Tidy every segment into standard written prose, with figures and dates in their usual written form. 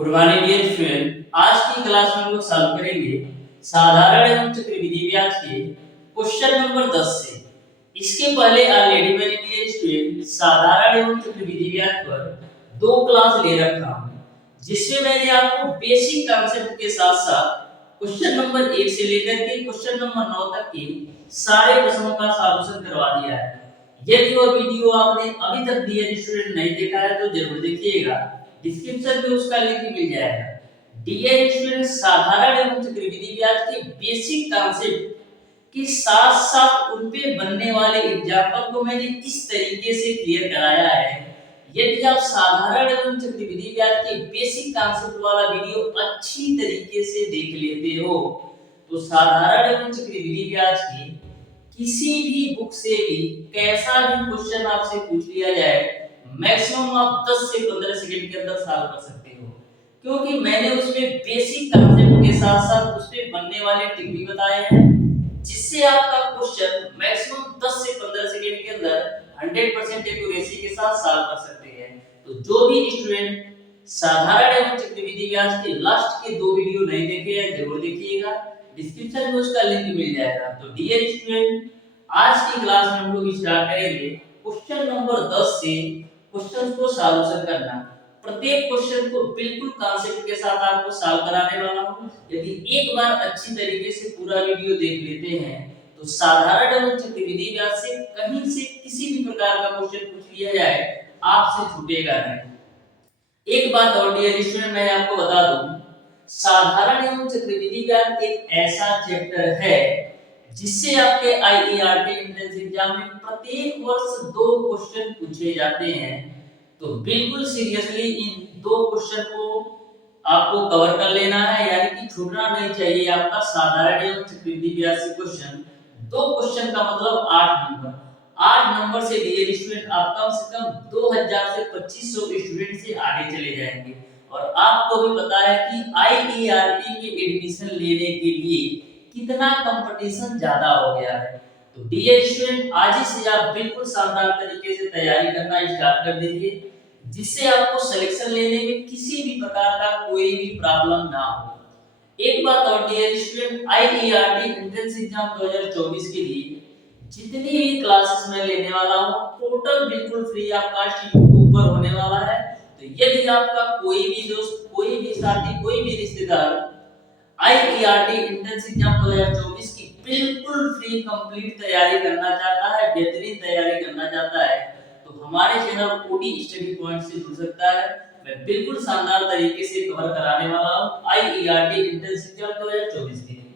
Good morning dear student. आज की class में हम लोग सॉल्व करेंगे साधारण एवं चक्रवृद्धि ब्याज के क्वेश्चन नंबर 10 से। इसके पहले ऑलरेडी मैंने डियर स्टूडेंट साधारण एवं चक्रवृद्धि ब्याज पर दो क्लास ले रखा हूं, जिसमें मैंने आपको बेसिक कॉन्सेप्ट के साथ साथ क्वेश्चन नंबर 1 से लेकर के क्वेश्चन नंबर 9 तक के सारे प्रश्नों का सॉल्यूशन करवा दिया है। यदि वो वीडियो आपने अभी तक डियर स्टूडेंट नहीं देखा है तो जरूर देखिएगा, डिस्क्रिप्शन में उसका लिंक मिल जाएगा। डियर स्टूडेंट, साधारण एवं चक्रवृद्धि ब्याज के बेसिक कॉन्सेप्ट के साथ साथ उन पे बनने वाले एग्जांपल को मैंने इस तरीके से क्लियर कराया है। यदि आप साधारण एवं चक्रवृद्धि ब्याज के बेसिक कॉन्सेप्ट वाला वीडियो अच्छी तरीके से देख लेते हो तो साधारण एवं चक्रवृद्धि ब्याज के किसी भी बुक से भी कैसा भी क्वेश्चन आपसे पूछ लिया जाए, मैक्सिमम आप 10 से 15 सेकंड के अंदर सॉल्व कर सकते हो, क्योंकि मैंने उसमें बेसिक कॉन्सेप्ट के साथ साथ उसपे बनने वाले ट्रिक भी बताए हैं, जिससे आपका क्वेश्चन मैक्सिमम 10 से 15 सेकंड के अंदर 100% एक्यूरेसी के साथ सॉल्व कर सकते हैं। तो जो भी स्टूडेंट साधारण एवं चक्रवृद्धि ब्याज के लास्ट के दो वीडियो नहीं देखे हैं जरूर देखिएगा, डिस्क्रिप्शन में उसका लिंक मिल जाएगा। तो डियर स्टूडेंट, आज की क्लास में हम लोग स्टार्ट करेंगे क्वेश्चन नंबर 10 से क्वेश्चन को सॉल्यूशन करना। प्रत्येक क्वेश्चन को बिल्कुल कॉन्सेप्ट के साथ आपको सॉल्व कराने वाला हूं। यदि एक बार अच्छी तरीके से पूरा वीडियो देख लेते हैं तो साधारण एवं चक्रवृद्धि ब्याज से कहीं से किसी भी प्रकार का क्वेश्चन पूछ लिया जाए आपसे छूटेगा नहीं। एक बात और डियर स्टूडेंट मैं आपको बता दूं, साधारण एवं चक्रवृद्धि ब्याज एक ऐसा चैप्टर है जिससे आपके आईईआरटी एंट्रेंस एग्जाम में प्रत्येक वर्ष दो क्वेश्चन पूछे जाते हैं। तो बिल्कुल सीरियसली इन दो क्वेश्चन को आपको कवर कर लेना है, यानी कि छूटना नहीं चाहिए आपका साधारण एवं चक्रवृद्धि ब्याज से क्वेश्चन। दो क्वेश्चन का मतलब 8 नंबर। 8 नंबर से डियर स्टूडेंट आप कम से कम 2000 से 2500 स्टूडेंट से आगे चले जाएंगे। और आपको भी पता है कि आईईआरटी में एडमिशन लेने के लिए कितना कंपटीशन ज्यादा हो गया है। तो डियर स्टूडेंट, आज ही से आप बिल्कुल शानदार तरीके से तैयारी करना स्टार्ट कर दीजिए, जिससे आपको सिलेक्शन लेने में किसी भी प्रकार का कोई भी प्रॉब्लम ना हो। एक बात और dear student, IERT entrance exam 2024 के लिए जितनी भी क्लासेस मैं लेने वाला हूं टोटल बिल्कुल फ्री ऑफ कॉस्ट यूट्यूब पर होने वाला है। तो यदि आपका कोई भी दोस्त, कोई भी साथी, कोई भी रिश्तेदार आईईआरटी एंट्रेंस एग्जाम 2024 की बिल्कुल फ्री कंप्लीट तैयारी करना चाहता है, बेहतरीन तैयारी करना चाहता है, तो हमारे चैनल ओडी स्टडी पॉइंट से जुड़ सकता है। मैं बिल्कुल शानदार तरीके से कवर कराने वाला हूं आईईआरटी एंट्रेंस एग्जाम 2024 के लिए।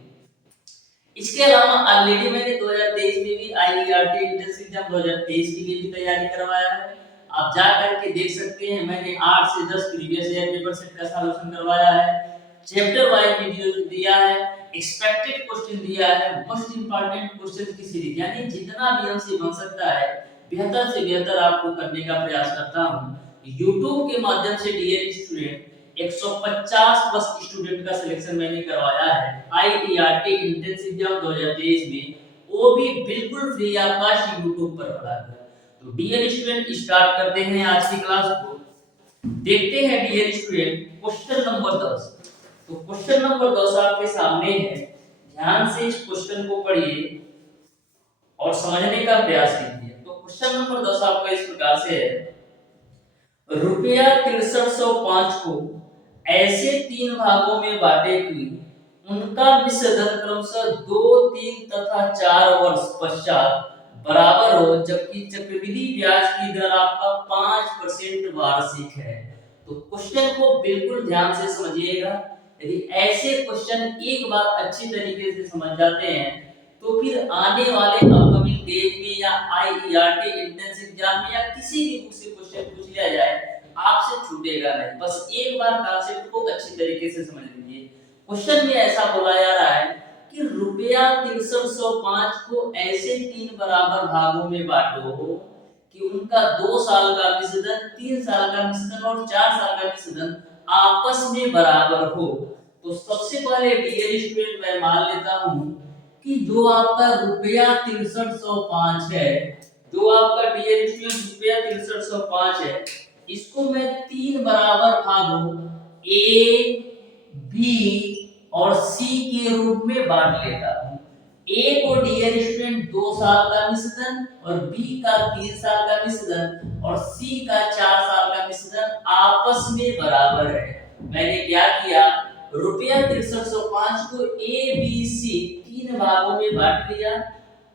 इसके अलावा ऑलरेडी मैंने 2023 में भी आईईआरटी एंट्रेंस एग्जाम 2023 के लिए भी तैयारी करवाया है। आप जा करके देख सकते हैं, मैंने 8 से 10 प्रीवियस ईयर पेपर सेट का सॉल्यूशन करवाया है, चैप्टर वाइज वीडियो दिया है, एक्सपेक्टेड क्वेश्चन दिया है, मोस्ट इंपॉर्टेंट क्वेश्चन की सीरीज, यानी जितना भी हमसे बन सकता है बेहतर से बेहतर आपको करने का प्रयास करता हूं। YouTube के माध्यम से डियर स्टूडेंट 150 प्लस स्टूडेंट का सिलेक्शन मैंने करवाया है आईईआरटी एंट्रेंस एग्जाम 2023 में, वो भी बिल्कुल फ्री ऑफ कॉस्ट YouTube पर पढ़ाकर। तो डियर स्टूडेंट, स्टार्ट करते हैं आज की क्लास को। देखते हैं डियर स्टूडेंट क्वेश्चन नंबर 10। तो क्वेश्चन नंबर 10 आपके सामने है, ध्यान से इस क्वेश्चन को पढ़िए और समझने का प्रयास कीजिए। तो क्वेश्चन नंबर 10 आपका इस प्रकार से है, रुपया 6305 को ऐसे 3 भागों में बांटे कि उनका मिश्रधन क्रमशः 2, 3 तथा 4 वर्ष पश्चात बराबर हो, जबकि चक्रवृद्धि ब्याज की दर आपका 5% वार्षिक है। तो क्वेश्चन को बिल्कुल ध्यान से समझिएगा। यदि ऐसे क्वेश्चन एक बार अच्छी तरीके से समझ जाते हैं तो फिर आने वाले अपकमिंग डेज में या आईईआरटी एंट्रेंस एग्जाम में या किसी भी बुक से क्वेश्चन पूछ लिया जाए आपसे छूटेगा नहीं। बस एक बार कॉन्सेप्ट को अच्छी तरीके से समझ लीजिए। क्वेश्चन में ऐसा बोला जा रहा है कि रुपया 6305 को ऐसे 3 बराबर भागों में बांटो कि उनका 2 साल का मिश्रधन, 3 साल का मिश्रधन और 4 साल का मिश्रधन आपस में बराबर हो। तो सबसे पहले डियर स्टूडेंट मैं मान लेता हूं कि जो आपका रुपया 6305 है, जो आपका डियर स्टूडेंट रुपया 6305 है, इसको मैं 3 बराबर भागों ए, बी और सी के रूप में बांट लेता हूँ। ए को डियर स्टूडेंट 2 साल का मिश्रण और बी का 3 साल का मिश्रण और सी का 4 साल का मिश्रण आपस में बराबर है। मैंने क्या किया, रुपया 6305 को ए बी सी 3 भागों में बांट लिया।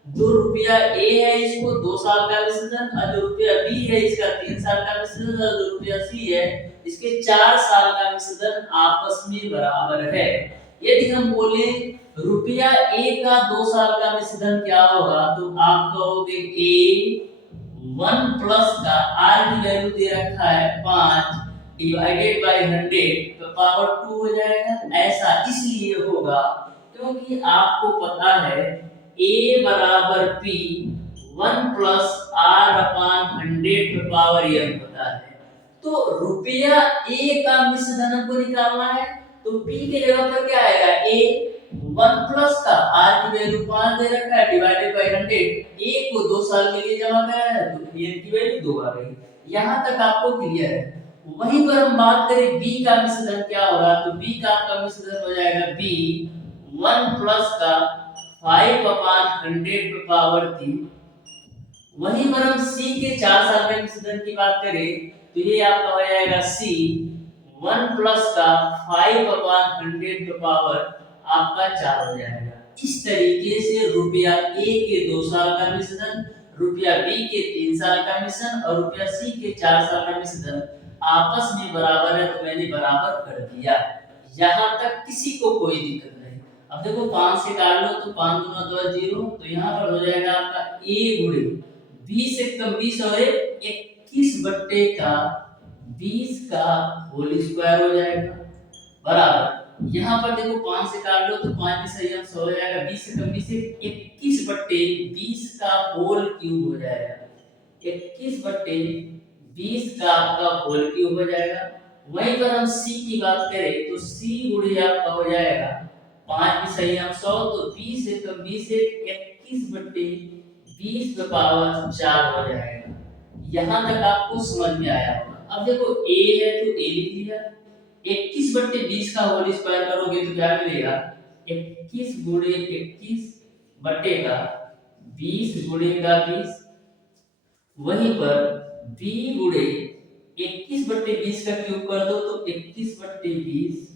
जो रुपया ए है इसको 2 साल का मिश्रण और जो रुपया बी है इसका 3 साल का मिश्रण और जो रुपया सी है इसके 4 साल का मिश्रण आपस में बराबर है। यदि हम बोले रुपया ए का 2 साल का मिश्रण क्या होगा, तो आप कहोगे ए 1 प्लस का आर की वैल्यू दे रखा है 5 डिवाइडेड बाय 100 तो पावर 2 हो जाएगा। ऐसा इसलिए होगा क्योंकि आपको पता है a बराबर p 1 प्लस r अपान 100 पे पावर n होता है। तो रुपया a का मिश्रण हमको निकालना है तो p के जगह पर क्या आएगा, a 1 प्लस का r की वैल्यू 5 दे रखा है डिवाइडेड बाय 100, a को 2 साल के लिए जमा कराया है तो n की वैल्यू 2 आ गई। यहां तक आपको क्लियर है। वहीं पर हम बात करें b का मिश्रण क्या होगा, तो b का आपका मिश्रण हो जाएगा b 1 प्लस का 5 अपान 100 पे पावर 3। वहीं पर हम c के 4 साल के मिश्रण की बात करें तो ये आपका हो जाएगा c 1 प्लस का 5 अपान 100 पे पावर आपका 4 हो जाएगा। इस तरीके से रुपया a के 2 साल का मिश्रण, रुपया b के 3 साल का मिश्रण और रुपया c के 4 साल का मिश्रण आपस में बराबर है तो मैंने बराबर कर दिया। यहाँ तक किसी को कोई दिक्कत नहीं। अब देखो 5 से काट लो तो 5 दूना 2 0, तो यहाँ पर हो जाएगा आपका a गुणे 20 एक कम 20 और 21 बट्टे का 20 का होल स्क्वायर हो जाएगा बराबर। यहाँ पर देखो 5 से काट लो तो 5 की सही अंश हो जाएगा 20 से कम 20 21 बट्टे 20 का होल क्यूब हो जाएगा। 21 बट्टे 20 का आपका होल क्यूब हो जाएगा। वहीं पर हम c की बात करें तो c गुणे आपका हो जाएगा 5 की सही अंश 100 तो 20 से कम 20 से 21 बट्टे 20 पे पावर 4 हो जाएगा। यहाँ तक आपको समझ में आया होगा। अब देखो a है तो a लिख लिया, 21 बट्टे 20 का होल स्क्वायर करोगे तो क्या मिलेगा, 21 गुणे 21 बट्टे का 20 गुणे का 20। वहीं पर b गुणे 21 बट्टे 20 का क्यूब कर दो तो 21 बट्टे 20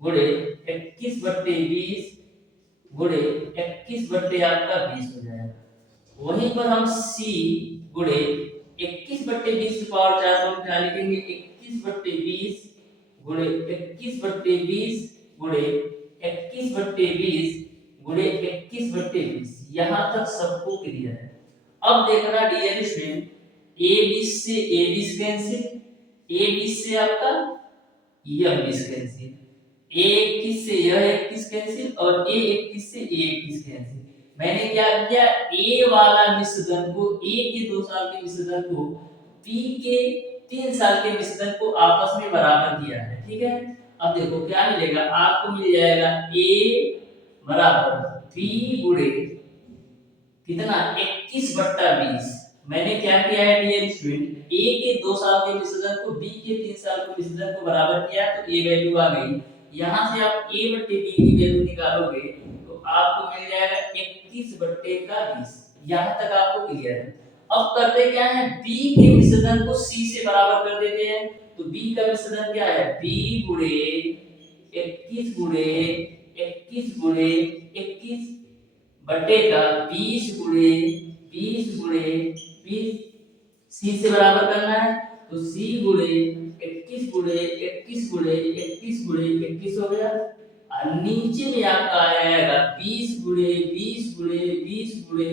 गुणे 21 बट्टे 20 गुणे 21 बट्टे आपका 20 हो जाएगा। वहीं पर हम c गुणे 21 बट्टे 20 की पावर 4 को हम क्या लिखेंगे, 21 बट्टे 20 गुणे 21 बट्टे 20 गुणे 21 बट्टे 20 गुणे 21 बट्टे 20। यहाँ तक सबको क्लियर है। अब देखना डियर स्टूडेंट, a 20 से a 20 कैंसिल, a 20 से आपका यह 20 कैंसिल, a 21 से यह 21 कैंसिल और a 21 से a 21 कैंसिल। मैंने क्या किया, a वाला मिश्रण को a के 2 साल के मिश्रण को b के 3 साल के मिश्रण को आपस में बराबर किया है। ठीक है, अब देखो क्या मिलेगा, आपको मिल जाएगा a बराबर b गुणे कितना 21 बट्टा 20। मैंने क्या किया है डियर स्टूडेंट, a के 2 साल के मिश्रण को b के 3 साल के मिश्रण को बराबर किया तो a वैल्यू आ गई। यहाँ से आप a बट्टे b की वैल्यू निकालोगे तो आपको मिल जाएगा 21 बट्टे का 20। यहाँ तक आपको क्लियर है। अब करते क्या है, b के मिश्रण को c से बराबर कर देते हैं। तो b का मिश्रण क्या है, b गुणे 21 गुणे 21 गुणे 21 बट्टे का 20 गुणे 20 गुणे 20 c से बराबर करना है तो c गुणे 21 गुणे 21 गुणे 21 गुणे 21 हो गया और नीचे में आपका आएगा 20 गुणे 20 गुणे 20 गुणे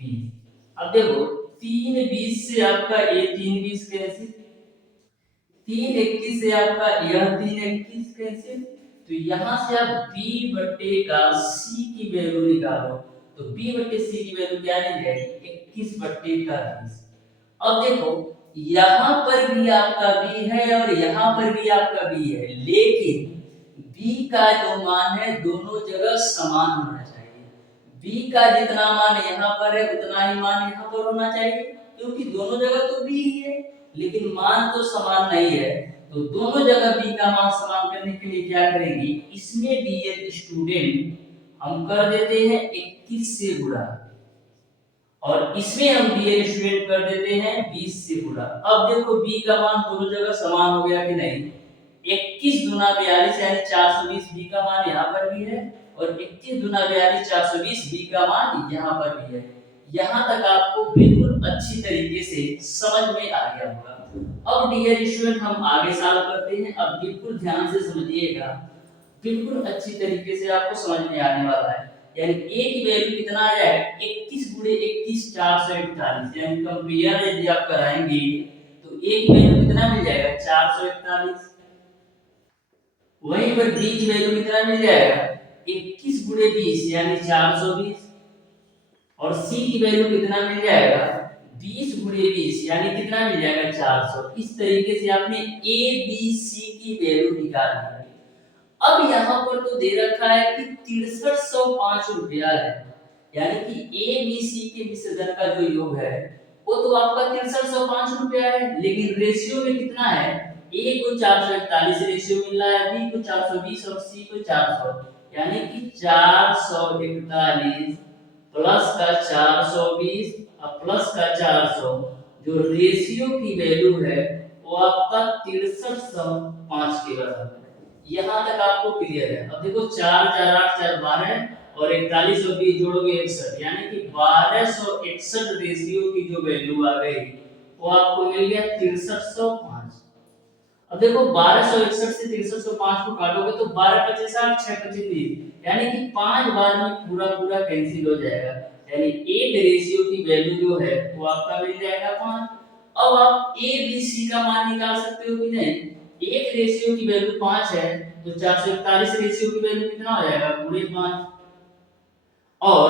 20। अब देखो 3 20 से आपका ये 3 20 कैंसिल, 3 21 से आपका यह 3 21 कैंसिल। तो यहाँ से आप b बट्टे का c की वैल्यू निकालो तो b बट्टे c की वैल्यू क्या आ जाएगी, 21 बट्टे का 20। अब देखो यहाँ पर भी आपका b है और यहाँ पर भी आपका b है, लेकिन b का जो मान है दोनों जगह समान होना चाहिए। b का जितना मान यहाँ पर है उतना ही मान यहाँ पर होना चाहिए, क्योंकि दोनों जगह तो b ही है लेकिन मान तो समान नहीं है। तो दोनों जगह b का मान समान करने के लिए क्या करेंगे, इसमें डियर स्टूडेंट हम कर देते हैं 21 से गुणा, और इसमें हम डियर स्टूडेंट कर देते हैं 20 से गुणा। अब देखो b का मान दोनों जगह समान हो गया कि नहीं, 21 दूना 42 यानी 420 b का मान यहाँ पर भी है, और 21 दूना 42 420 b का मान यहाँ पर भी है। यहाँ तक आपको बिल्कुल अच्छी तरीके से समझ में आ गया होगा। अब डियर स्टूडेंट हम आगे सॉल्व करते हैं। अब बिल्कुल ध्यान से समझिएगा, बिल्कुल अच्छी तरीके से आपको समझ में आने वाला है। यानी a की वैल्यू कितना आ जाएगा, 21 गुणे 21 441, यानी कंपेयर यदि आप कराएंगे तो a की वैल्यू कितना मिल जाएगा 441। वहीं पर b की वैल्यू कितना मिल जाएगा 21 गुणे 20 यानी 420, और c की वैल्यू कितना मिल जाएगा 20 गुणे 20 यानी कितना मिल जाएगा 400। इस तरीके से आपने a b c की वैल्यू निकाल ली। अब यहाँ पर तो दे रखा है कि 6305 रुपया है, यानी कि ए बी सी के विसर्जन का जो योग है वो तो आपका 6305 रुपया है, लेकिन रेशियो में कितना है, ए को 441 रेशियो मिल रहा है, बी को 420 और सी को 400, यानी कि 441 प्लस का 420 और प्लस का 400, जो रेशियो की वैल्यू है वो आपका 6305 के बराबर है। यहाँ तक आपको क्लियर है। अब देखो 4 4 8 4 12 और 41 और 20 जोड़ोगे 61, यानी कि 1261 रेशियो की जो वैल्यू आ गई वो आपको मिल गया 6305। अब देखो 1261 से 6305 को काटोगे तो 12 25 8 6 25 30, यानी कि 5 बार में पूरा पूरा कैंसिल हो जाएगा, यानी एक रेशियो की वैल्यू जो है वो आपका मिल जाएगा 5। अब आप ए बी सी का मान निकाल सकते हो कि नहीं, एक रेशियो की वैल्यू 5 है तो 441 रेशियो की वैल्यू कितना हो जाएगा गुणे 5, और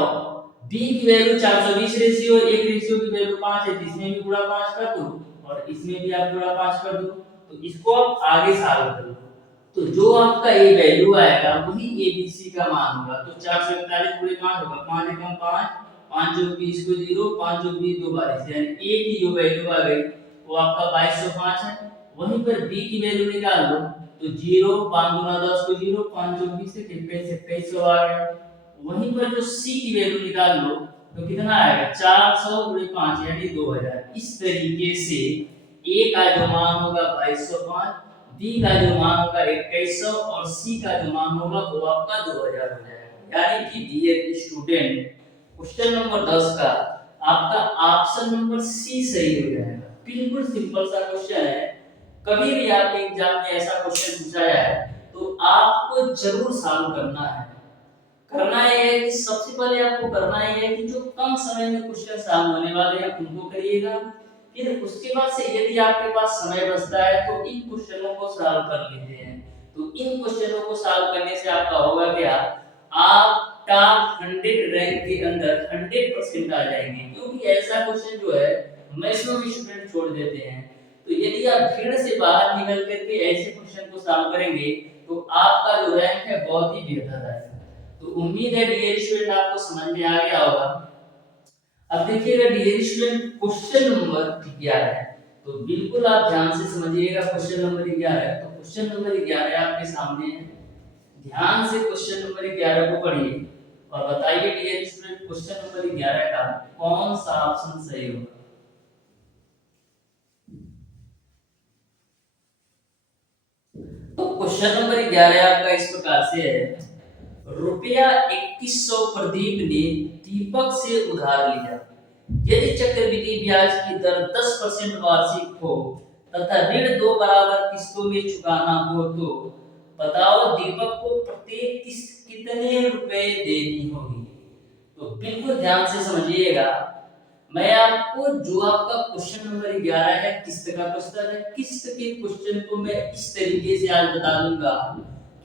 b की वैल्यू 420 रेशियो, एक रेशियो की वैल्यू 5 है, इसमें भी गुणा 5 कर दो और इसमें भी आप गुणा 5 कर दो, तो इसको आप आगे सॉल्व करो तो जो आपका a वैल्यू आएगा वही a b c का मान होगा। तो 441 गुणे 5 होगा, 5 एकम 5, 5 जोड़ 20 को 0, 5 जोड़ 20 2 22, यानी a की जो वैल्यू आ गई वो आपका 2205 है। वहीं पर b की वैल्यू निकाल लो तो 0, 5 गुना 10 को 0, 5 जोड़ 20 से 2300 आ गया। वहीं पर जो c की वैल्यू निकाल लो तो कितना आएगा 400 गुणे 5 यानी 2000। इस तरीके से a का जो मान होगा 2205, b का जो मान होगा 2100 और c का जो मान होगा वो आपका 2000 हो जाएगा। यानी कि डियर स्टूडेंट क्वेश्चन नंबर 10 का आपका ऑप्शन नंबर सी सही हो जाएगा। बिल्कुल सिंपल सा क्वेश्चन है, कभी भी आपके एग्जाम में ऐसा क्वेश्चन पूछा जाए तो आपको जरूर सॉल्व करना है। करना ये है कि सबसे पहले आपको करना ये है कि जो कम समय में क्वेश्चन सॉल्व होने वाले हैं उनको करिएगा। फिर उसके बाद से यदि आपके पास समय बचता है तो इन क्वेश्चनों को सॉल्व कर लेते हैं। तो इन क्वेश्चनों को सॉल्व करने से आपका होगा क्या, आप टॉप 100 रैंक के अंदर 100% आ जाएंगे, क्योंकि ऐसा क्वेश्चन जो है मैक्सिमम स्टूडेंट छोड़ देते हैं। तो यदि आप भीड़ से बाहर निकल करके ऐसे क्वेश्चन को सॉल्व करेंगे तो आपका जो रैंक है बहुत ही बेहतर आएगा। तो उम्मीद है डियर स्टूडेंट आपको समझ में आ गया होगा। अब देखिएगा डियर स्टूडेंट क्वेश्चन नंबर 11 है, तो बिल्कुल आप ध्यान से समझिएगा। क्वेश्चन नंबर 11 है, तो क्वेश्चन नंबर 11 आपके सामने है, ध्यान से क्वेश्चन नंबर 11 को पढ़िए और बताइए डियर स्टूडेंट क्वेश्चन नंबर 11 का कौन सा ऑप्शन सही होगा। तो क्वेश्चन नंबर 11 आपका इस प्रकार से है, रुपया 2100 प्रदीप ने दीपक से उधार लिया। यदि चक्रवृद्धि ब्याज की दर 10% वार्षिक हो तथा ऋण 2 बराबर किस्तों में चुकाना हो तो बताओ दीपक को प्रत्येक किस्त कितने रुपए देनी होगी। तो बिल्कुल ध्यान से समझिएगा, मैं आपको जो आपका क्वेश्चन नंबर 11 है किस्त का क्वेश्चन है, किस्त के क्वेश्चन को मैं इस तरीके से आज बता दूंगा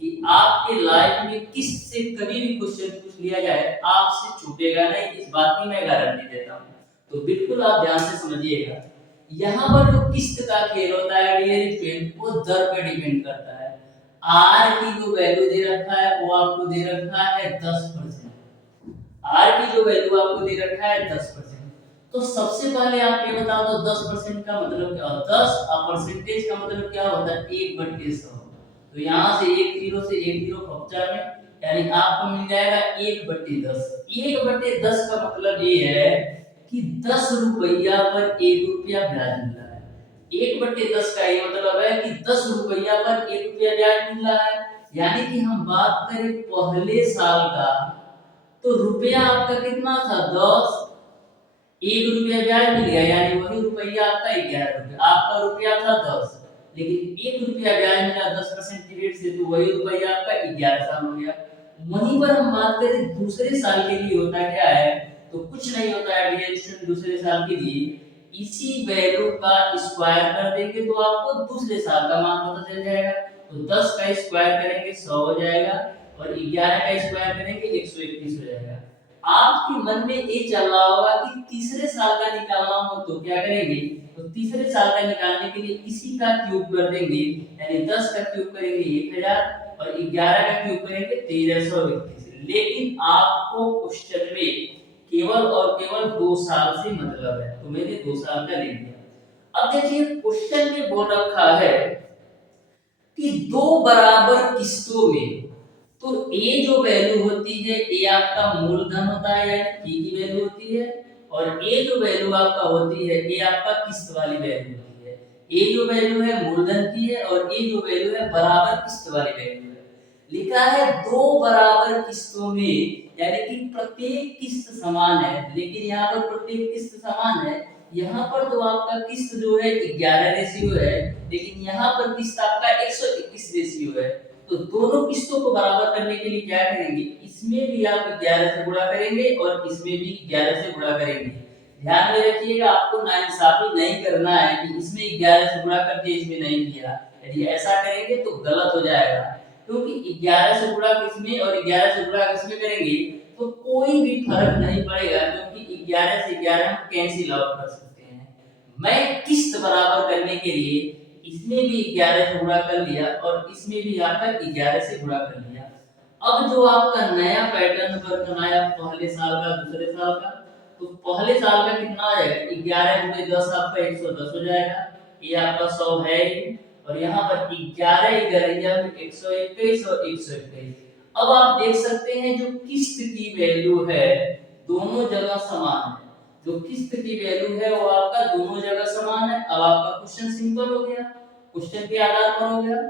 कि आपके लाइफ में किस्त से कभी भी क्वेश्चन पूछ लिया जाए आपसे छूटेगा नहीं, इस बात की मैं गारंटी देता हूँ। तो बिल्कुल आप ध्यान से समझिएगा, यहाँ पर जो किस्त का खेल होता है डियर फ्रेंड वो दर पे डिपेंड करता है। आर की जो वैल्यू दे रखा है वो आपको दे रखा है 10%, आर की जो वैल्यू आपको दे रखा है 10%। तो सबसे पहले आप ये बता दो 10% का मतलब क्या होता है? 10 परसेंटेज का मतलब क्या होता है? 1/100। तो यहाँ से एक जीरो से एक जीरो खपचा में, यानी आपको मिल जाएगा 1/10। 1/10 का मतलब ये है कि 10 रुपया पर 1 रुपया ब्याज मिल रहा है। 1/10 का ये मतलब है कि 10 रुपया पर 1 रुपया ब्याज मिल रहा है। यानी कि हम बात करें पहले साल का, तो रुपया आपका कितना था? 10, 1 रुपया ब्याज मिल गया, यानी वही रुपया आपका 11 रुपया। आपका रुपया था 10, लेकिन 1 रुपया ब्याज मिला 10% की रेट से, तो वही रुपया आपका 11 साल हो गया। वहीं पर हम बात करें दूसरे साल के लिए, होता क्या है? तो कुछ नहीं होता है डियर स्टूडेंट, दूसरे साल के लिए इसी वैल्यू का स्क्वायर कर देंगे तो आपको दूसरे साल का मान पता चल जाएगा। तो 10 का स्क्वायर करेंगे 100 हो जाएगा, और 11 का स्क्वायर करेंगे 121 हो जाएगा। आपके मन में ये चल रहा होगा कि तीसरे साल का निकालना हो तो क्या करेंगे? तो तीसरे साल का निकालने के लिए इसी का क्यूब कर देंगे, यानी 10 का क्यूब करेंगे 1000, और 11 का क्यूब करेंगे 1331। लेकिन आपको क्वेश्चन में केवल और केवल 2 साल से मतलब है, तो मैंने 2 साल का ले लिया। अब देखिए क्वेश्चन में बोल रखा है कि दो बराबर किस्तों में, तो ए जो वैल्यू होती है, ए आपका मूलधन होता है, यानी पी की वैल्यू होती है, और ए जो वैल्यू आपका होती है, ए आपका किस्त वाली वैल्यू होती है। ए जो वैल्यू है मूलधन की है, और ए जो वैल्यू है बराबर किस्त वाली वैल्यू है। लिखा है दो बराबर किस्तों में, यानी कि प्रत्येक किस्त समान है, लेकिन यहाँ पर प्रत्येक किस्त समान है। यहाँ पर तो आपका किस्त जो है 11 रेशियो है, लेकिन यहाँ पर किस्त आपका 121 रेशियो है। तो दोनों किस्तों को बराबर करने के लिए क्या करेंगे? इसमें भी आप 11 से गुणा करेंगे और इसमें भी 11 से गुणा करेंगे। ध्यान में रखिएगा, आपको नाइंसाफी नहीं करना है कि इसमें 11 से गुणा कर दिया इसमें नहीं किया। यदि ऐसा करेंगे तो गलत हो जाएगा, क्योंकि 11 से गुणा किसमें और 11 से गुणा किसमें करेंगे तो कोई भी फर्क नहीं पड़ेगा, क्योंकि 11 से 11 हम कैंसिल आउट कर सकते हैं। मैं किस्त बराबर करने के लिए इसमें भी 11 से गुणा कर लिया और इसमें भी आपका 11 से गुणा कर लिया। अब जो आपका नया पैटर्न बनाया पहले साल का दूसरे साल का, तो पहले साल का कितना आ जाएगा? 11 गुणे 10 आपका 110 हो जाएगा, ये आपका 100 है ही। और यहाँ पर 11 11 121 और 121। अब आप देख सकते हैं जो किस्त की वैल्यू है दोनों जगह समान है। जो किस्त की वैल्यू है वो आपका दोनों जगह समान है। अब आपका क्वेश्चन सिंपल हो गया, क्वेश्चन के आधार पर हो गया।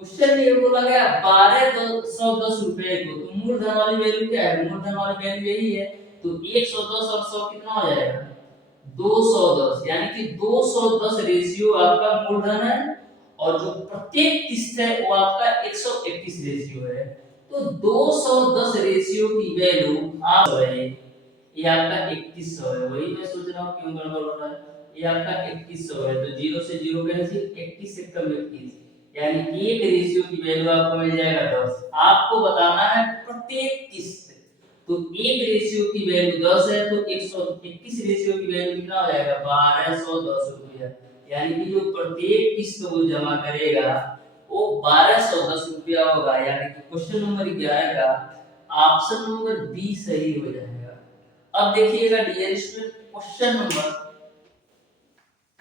क्वेश्चन में ये बोला गया 1210 रुपए को, तो मूलधन वाली वैल्यू क्या है? मूलधन वाली वैल्यू यही है, तो 110 और 100 कितना हो जाएगा? 210, यानी कि 210 रेशियो आपका मूलधन है, और जो प्रत्येक किस्त है वो आपका 121 रेशियो है। तो 210 रेशियो की वैल्यू आप है, ये आपका 2100 है। वही मैं सोच रहा हूँ क्यों गड़बड़ हो रहा है। ये आपका 2100 है, तो 0 से 0 कैंसिल, 21 से कम 21, यानी एक रेशियो की वैल्यू आपको मिल जाएगा 10। आपको बताना है प्रत्येक किस्त, तो एक रेशियो की वैल्यू 10 है, तो 121 रेशियो की वैल्यू कितना हो जाएगा? 1210 रुपया। यानी कि जो प्रत्येक किस्त को जमा करेगा वो 1210 रुपया होगा। यानी कि क्वेश्चन नंबर 11 का ऑप्शन नंबर बी सही हो जाएगा। अब देखिएगा डियर स्टूडेंट क्वेश्चन नंबर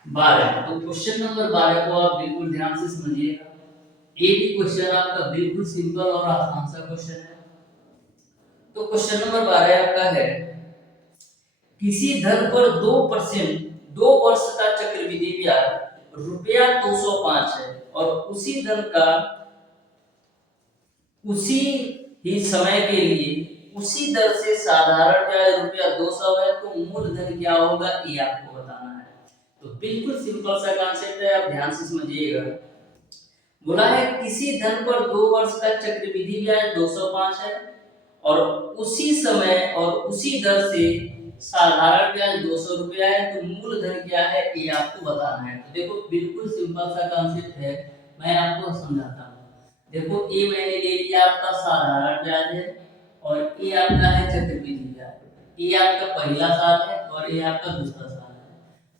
12, तो क्वेश्चन नंबर 12 को आप बिल्कुल ध्यान से समझिएगा। ये भी क्वेश्चन आपका बिल्कुल सिंपल और आसान सा क्वेश्चन है। तो क्वेश्चन नंबर 12 आपका है, किसी धन पर 2% 2 वर्ष का चक्रवृद्धि ब्याज रुपया 205 है, और उसी धन का उसी ही समय के लिए उसी दर से साधारण ब्याज रुपया 200 है, तो मूलधन क्या होगा ये आपको बताना है। तो बिल्कुल सिंपल सा कॉन्सेप्ट है, आप ध्यान से समझिएगा। बोला है किसी धन पर 2 वर्ष का चक्रवृद्धि ब्याज 205 है, और उसी समय और उसी दर से साधारण ब्याज 200 रुपया है, तो मूलधन क्या है ये आपको बताना है। तो देखो बिल्कुल सिंपल सा कॉन्सेप्ट है, मैं आपको समझाता हूँ। देखो ये मैंने ले लिया आपका साधारण ब्याज है, और ये आपका है चक्रवृद्धि ब्याज। ये आपका पहला साल है और ये आपका दूसरा साल है।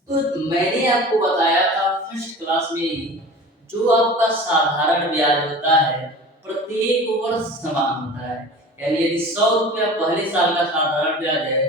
तो मैंने आपको बताया था फर्स्ट क्लास में ही, जो आपका साधारण ब्याज होता है प्रत्येक वर्ष समान होता है। यानी यदि 100 रुपया पहले साल का साधारण ब्याज है,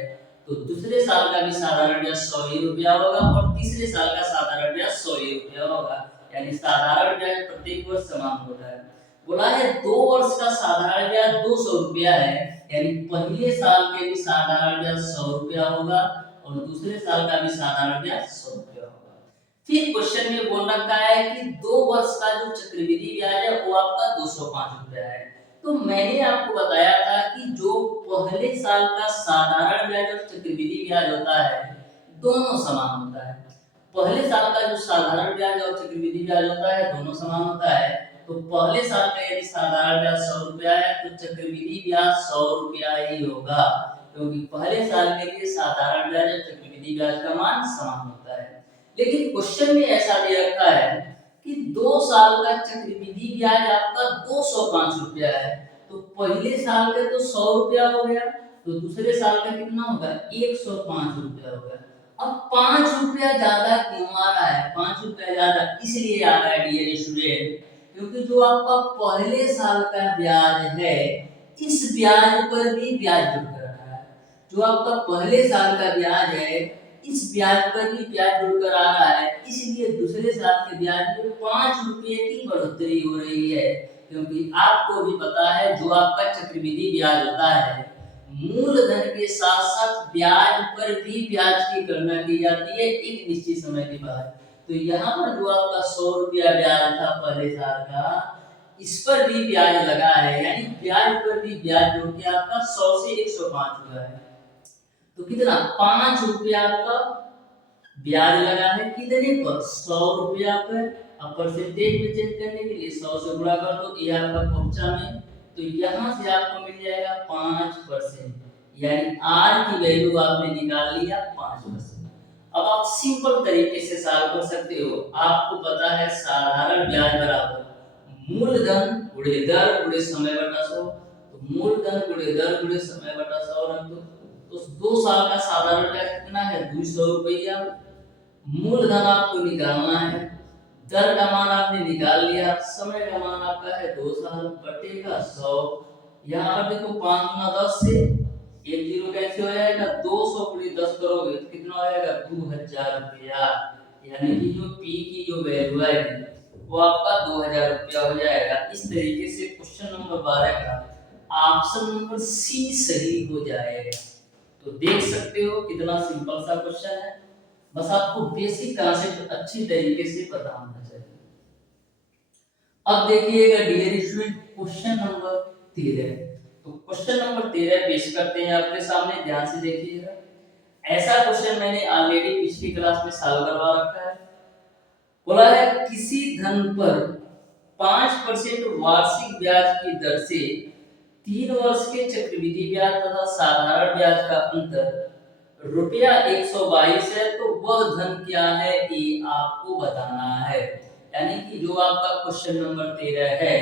तो दूसरे साल का भी साधारण ब्याज 100 ही रुपया होगा और तीसरे साल का साधारण ब्याज 100 ही रुपया होगा, यानी साधारण ब्याज प्रत्येक वर्ष समान होता है। बोला है 2 वर्ष का साधारण ब्याज 200 रुपया है, यानी पहले साल के भी साधारण ब्याज 100 रुपया होगा और दूसरे साल का भी साधारण ब्याज 100 रुपया होगा। फिर क्वेश्चन में बोल रखा है कि 2 वर्ष का जो चक्रवृद्धि ब्याज है वो आपका 205 रुपया है। तो मैंने आपको बताया था कि जो पहले साल का साधारण ब्याज और चक्रवृद्धि ब्याज होता है दोनों समान होता है। पहले साल का जो साधारण ब्याज और चक्रवृद्धि ब्याज होता है दोनों समान होता है। तो पहले साल का यदि साधारण ब्याज 100 रुपया है तो चक्रवृद्धि ब्याज 100 रुपया ही होगा, क्योंकि पहले साल के लिए साधारण ब्याज और चक्रवृद्धि ब्याज का मान समान होता है। लेकिन क्वेश्चन में ऐसा दे रखा है कि 2 साल का चक्रवृद्धि ब्याज आपका 205 रुपया है, तो पहले साल का तो 100 रुपया हो गया, तो दूसरे साल का कितना होगा 105 रुपया होगा। अब 5 रुपया ज्यादा क्यों आ रहा है? 5 रुपया ज्यादा इसलिए आ रहा है डियर स्टूडेंट, क्योंकि जो आपका पहले साल का ब्याज है इस ब्याज पर भी ब्याज जुड़ कर रहा है। जो आपका पहले साल का ब्याज है इस ब्याज पर भी ब्याज जुड़कर आ रहा है, इसलिए दूसरे साल के ब्याज में 5 रुपये की बढ़ोतरी हो रही है। क्योंकि आपको भी पता है जो आपका चक्रवृद्धि ब्याज होता है मूलधन के साथ साथ ब्याज पर भी ब्याज की गणना की जाती है एक निश्चित समय के बाद। तो यहाँ पर जो आपका 100 रुपया ब्याज था पहले साल का, इस पर भी ब्याज लगा है, यानी ब्याज पर भी ब्याज जोड़ के आपका 100 से 105 हुआ है। तो कितना 5 रुपया का ब्याज लगा है, कितने पर 100 रुपया पर। अब परसेंटेज में चेंज करने के लिए 100 से गुणा कर दो, ये आपका कक्षा में, तो यहाँ से आपको मिल जाएगा 5%, यानी आर की वैल्यू आपने निकाल लिया 5%। अब आप सिंपल तरीके से सॉल्व कर सकते हो। आपको पता है साधारण ब्याज बराबर मूलधन गुणे दर गुणे समय बटा 100, तो मूलधन गुणे दर गुणे समय बटा 100 रख दो। तो 2 साल का साधारण ब्याज कितना है 200 रुपया। मूलधन आपको निकालना है, दर का मान आपने निकाल लिया, समय का मान आपका है 2 साल बटेगा 100। यहाँ पर देखो 5 गुना 10 से एक जीरो कैसे हो जाएगा 200 गुणे 10 करोगे तो कितना हो जाएगा 2000 रुपया, यानी कि जो पी की जो वैल्यू है वो आपका 2000 रुपया हो जाएगा। इस तरीके से क्वेश्चन नंबर 12 का ऑप्शन नंबर सी सही हो जाएगा। तो देख सकते हो कितना सिंपल सा क्वेश्चन है, बस आपको बेसिक कॉन्सेप्ट अच्छी तरीके से पता होना चाहिए। अब देखिएगा डियर स्टूडेंट क्वेश्चन नंबर 13। तो क्वेश्चन नंबर 13 पेश करते हैं आपके सामने, ध्यान से देखिएगा। ऐसा क्वेश्चन मैंने ऑलरेडी पिछली क्लास में सॉल्व करवा रखा है। बोला है किसी धन पर 5% वार्षिक ब्याज की दर से 3 वर्ष के चक्रवृद्धि ब्याज तथा साधारण ब्याज का अंतर रुपया 122 है, तो वह धन क्या है ये आपको बताना है। यानी कि जो आपका क्वेश्चन नंबर 13 है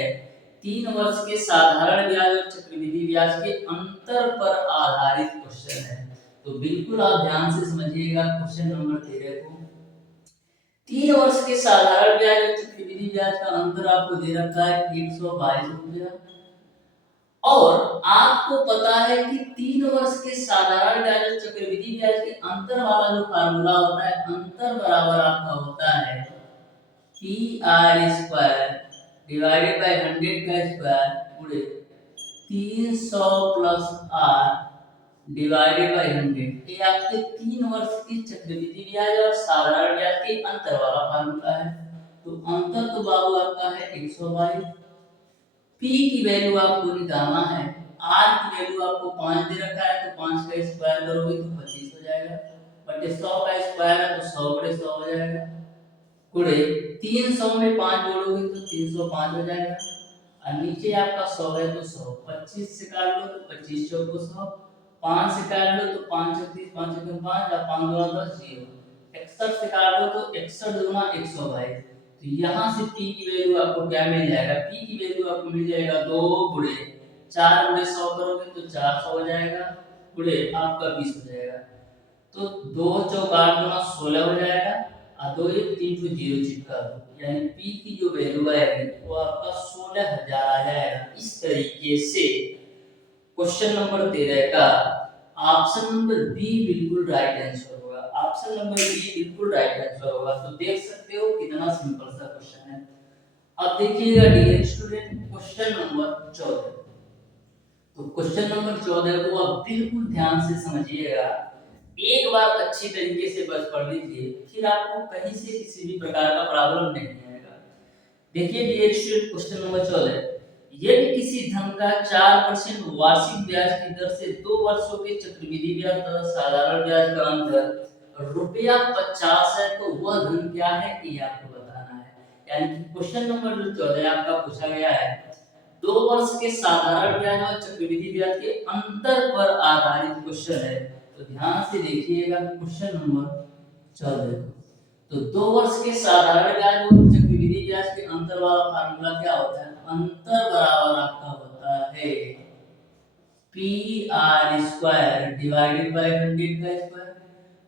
3 वर्ष के साधारण ब्याज और चक्रवृद्धि ब्याज के अंतर पर आधारित क्वेश्चन है। तो बिल्कुल आप ध्यान से समझिएगा क्वेश्चन नंबर 13 को। 3 वर्ष के साधारण ब्याज और चक्रवृद्धि ब्याज का अंतर आपको दे रखा है 122 रुपया, और आपको पता है कि 3 वर्ष के साधारण ब्याज और चक्रवृद्धि ब्याज के अंतर वाला जो फार्मूला होता है, अंतर बराबर आपका होता है P R square divided by 100 का स्क्वायर गुणे 300 प्लस आर डिवाइडेड बाय 100। ये आपके 3 वर्ष के चक्रवृद्धि ब्याज और साधारण ब्याज के अंतर वाला फार्मूला है। तो अंतर तो बाबू आपका है 122। P की वैल्यू आपको निकालना है, R की वैल्यू आपको 5 दे रखा है, तो 5 का स्क्वायर करोगे तो 25 हो जाएगा, बटे 100 का स्क्वायर है तो 100 बटे 100 हो जाएगा, गुणे 300 में 5 जोड़ोगे तो 305 हो जाएगा, और नीचे आपका 100 है तो 100, 25 से काट लो तो 25 चौको 100, 5 से काट लो तो 5 30 5 2 5 और 5 2 10 0, 61 से काट लो तो 61 दूना 122। तो यहाँ से P की वैल्यू आपको क्या मिल जाएगा, P की वैल्यू आपको मिल जाएगा 2 गुणे 4 गुणे 100 करोगे तो 400 हो जाएगा, गुणे आपका 20 हो जाएगा। तो 2 चौक 8 गुना 16 हो जाएगा, और 2 1 3 को 0 चिपका दो, यानी P की जो वैल्यू आएगी वो आपका 16000 आ जाएगा। इस तरीके से क्वेश्चन नंबर 13 का ऑप्शन नंबर बी बिल्कुल राइट आंसर होगा। ऑप्शन नंबर बी बिल्कुल राइट आंसर होगा। तो देख सकते हो कितना सिंपल सा क्वेश्चन है। अब देखिएगा डियर स्टूडेंट क्वेश्चन नंबर 14। तो क्वेश्चन नंबर 14 को आप बिल्कुल ध्यान से समझिएगा। एक बार अच्छी तरीके से बस पढ़ लीजिए, फिर आपको कहीं से किसी भी प्रकार का प्रॉब्लम नहीं आएगा। देखिए डियर स्टूडेंट क्वेश्चन नंबर 14, यदि किसी धन का 4% वार्षिक ब्याज की दर से 2 वर्षों के चक्रवृद्धि ब्याज तथा साधारण ब्याज का अंतर रुपया 50 है, तो वह धन क्या है ये आपको बताना है। यानी कि क्वेश्चन नंबर जो 14 आपका पूछा गया है 2 वर्ष के साधारण ब्याज और चक्रवृद्धि ब्याज के अंतर पर आधारित क्वेश्चन है। तो ध्यान से देखिएगा क्वेश्चन नंबर 14 को। तो 2 वर्ष के साधारण ब्याज और चक्रवृद्धि ब्याज के अंतर वाला फार्मूला क्या होता है? अंतर बराबर आपका होता है P R square divided by 100 का स्क्वायर।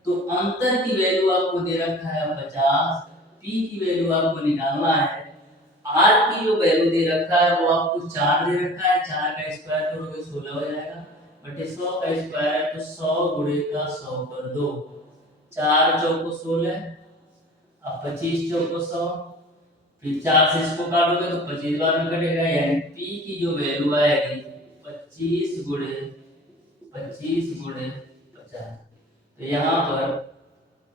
तो अंतर की वैल्यू आपको दे रखा है 50, पी की वैल्यू आपको निकालना है, आर की जो वैल्यू दे रखा है वो आपको 4 दे रखा है, 4 का स्क्वायर करोगे 16 हो जाएगा, बटे 100 का स्क्वायर है तो 100 गुणे का 100 कर दो, 4 चौको 16, अब 25 चौको 100, फिर 4 से इसको काटोगे तो 25 बार में कटेगा, यानी पी की जो वैल्यू आएगी 25 गुणे 50। तो यहाँ पर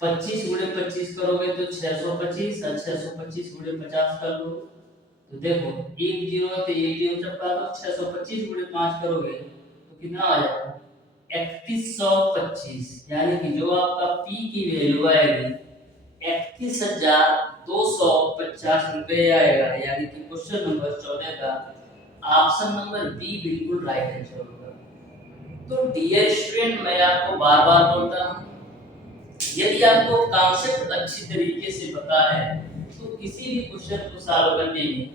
25 गुणे 25 करोगे तो 625 और 625 गुणे 50 कर लो। तो देखो एक जीरो तो एक जीरो चपका दो, 625 गुणे 5 करोगे तो कितना आ जाएगा 3125। यानी कि जो आपका पी की वैल्यू आएगी 31,250 रुपए आएगा। यानी कि क्वेश्चन नंबर 14 का ऑप्शन नंबर बी बिल्कुल राइट आंसर होगा। तो डियर स्टूडेंट मैं आपको बार बार बोलता हूँ, यदि आपको कॉन्सेप्ट अच्छी तरीके से पता है तो किसी भी क्वेश्चन को सॉल्व करने में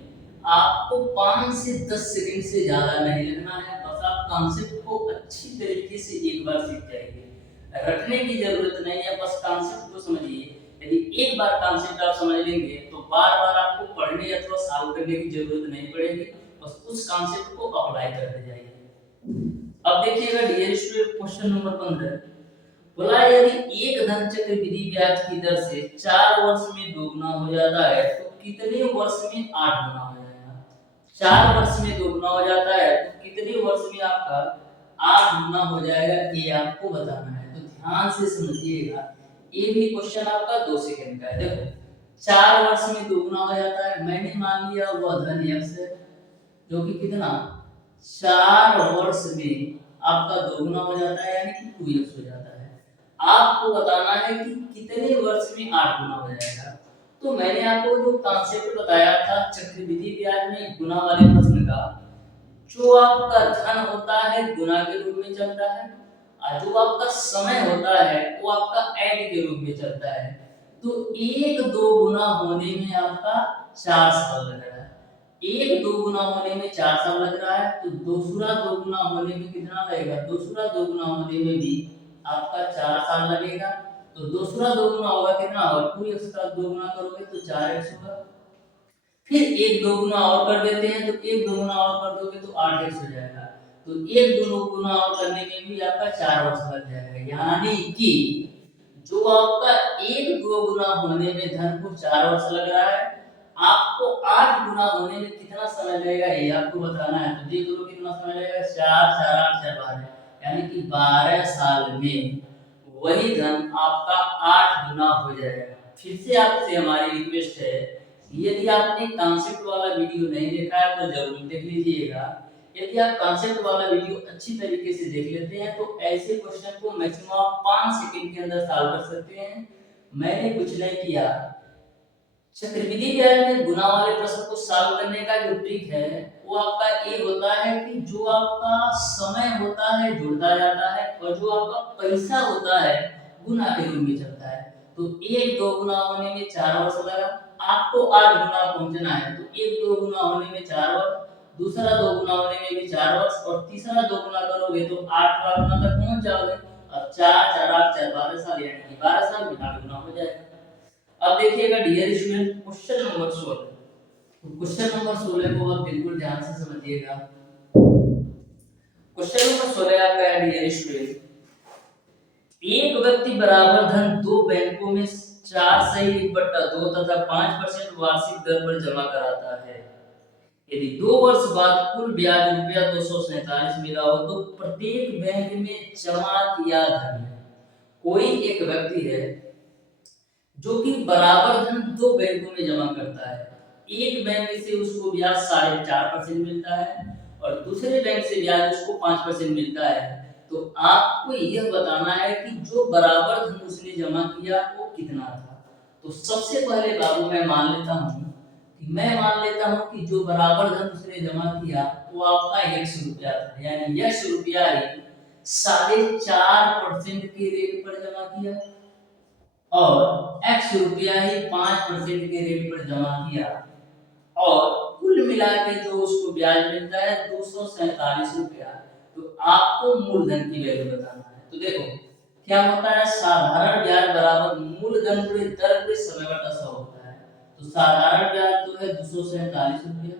आपको 5 से 10 सेकंड से ज्यादा नहीं लगना है। बस आप कॉन्सेप्ट को अच्छी तरीके से एक बार सीख जाइए, रटने की जरूरत नहीं है, बस कॉन्सेप्ट को समझिए। यदि एक बार कॉन्सेप्ट आप समझ लेंगे तो बार बार आपको पढ़ने अथवा सॉल्व करने की जरूरत नहीं पड़ेगी, बस उस कॉन्सेप्ट को अप्लाई करते जाइए। अब देखिएगा डियर स्टूडेंट क्वेश्चन नंबर 15, बोला यदि एक धन चक्र विधि ब्याज की दर से 4 वर्ष में दोगुना हो जाता है तो कितने वर्ष में 8 गुना हो जाएगा? 4 वर्ष में दोगुना हो जाता है तो कितने वर्ष में आपका 8 गुना हो जाएगा, ये आपको बताना है। तो ध्यान से समझिएगा, ये भी क्वेश्चन आपका 2 सेकंड का है। देखो 4 वर्ष में दोगुना हो जाता है, मैंने मान लिया वह धन x है जो कि कितना 4 वर्ष में आपका दोगुना हो जाता है, यानी कि 2x हो जाता है। आपको बताना है कि कितने वर्ष में 8 गुना हो जाएगा। तो मैंने आपको जो कॉन्सेप्ट बताया था चक्रवृद्धि ब्याज में गुना वाले प्रश्न का, जो आपका धन होता है गुना के रूप में चलता है और जो आपका समय होता है वो आपका ऐड के रूप में चलता है। तो 1 2 गुना होने में आपका 4 साल लग रहा है, 1 2 गुना होने में 4 साल लग रहा है, तो दूसरा 2 गुना होने में कितना लगेगा? दूसरा 2 गुना होने में भी आपका 4 साल लगेगा। तो दूसरा 2 गुना होगा कितना होगा? 2x का 2 गुना करोगे तो 4x होगा। फिर 1 2 गुना और कर देते हैं, तो 1 2 गुना और कर दोगे तो 8x हो जाएगा। तो 1 2 गुना और करने में भी आपका 4 वर्ष लग जाएगा। यानी कि जो आपका 1 2 गुना होने में धन को 4 वर्ष लग रहा है, आपको 8 गुना होने में कितना समय लगेगा ये आपको बताना है। तो देख लो कितना समय लगेगा, 4 4 8 4 12, यानी कि 12 साल में वही धन आपका 8 गुना हो जाएगा। फिर से आपसे हमारी रिक्वेस्ट है, यदि आपने कॉन्सेप्ट वाला वीडियो नहीं देखा है तो जरूर देख लीजिएगा। यदि आप कॉन्सेप्ट वाला वीडियो अच्छी तरीके से देख लेते हैं तो ऐसे क्वेश्चन को मैक्सिमम आप 5 सेकंड के अंदर सॉल्व कर सकते हैं। मैंने कुछ नहीं किया, चक्रवृद्धि ब्याज में गुना वाले प्रश्न को सॉल्व करने का जो ट्रिक है वो आपका ये होता है कि जो आपका समय होता है जुड़ता जाता है और जो आपका पैसा होता है गुना के रूप में चलता है। तो 1 2 गुना होने में 4 वर्ष लगा, आपको 8 गुना पहुंचना है। तो 1 2 गुना होने में 4 वर्ष, दूसरा 2 गुना होने में भी 4 वर्ष और तीसरा 2 गुना करोगे तो 8 गुना तक पहुंच जाओगे। अब 4 4 8 4 12 साल, यानी कि 12 साल में 8 गुना हो जाएगा। अब देखिएगा डियर स्टूडेंट क्वेश्चन नंबर 16। तो क्वेश्चन नंबर 16 को आप बिल्कुल ध्यान से समझिएगा। क्वेश्चन नंबर 16 आपका है डियर स्टूडेंट, एक व्यक्ति बराबर धन दो बैंकों में 4/1/2 तथा 5% वार्षिक दर पर जमा कराता है। यदि 2 वर्ष बाद कुल ब्याज रुपया 247 मिला हो तो प्रत्येक बैंक में जमा किया धन, कोई एक व्यक्ति है जो कि बराबर धन दो बैंकों में जमा करता है। एक बैंक से उसको ब्याज 4.5% मिलता है और दूसरे बैंक से ब्याज उसको 5% मिलता है। तो आपको यह बताना है कि जो बराबर धन उसने जमा किया वो कितना था। तो सबसे पहले बाबू मैं मान लेता हूँ कि जो बराबर धन उसने जमा किया वो आपका 100 रुपया था, यानी 100 रुपया ही 4.5% के रेट पर जमा किया और x रुपया ही 5% के रेट पर जमा किया और कुल मिला के जो उसको ब्याज मिलता है 247 रुपया। तो आपको मूलधन की वैल्यू बताना है। तो देखो क्या होता है, साधारण ब्याज बराबर मूलधन गुणे दर गुणे समय बटा 100 होता है। तो साधारण ब्याज तो है 247 रुपया,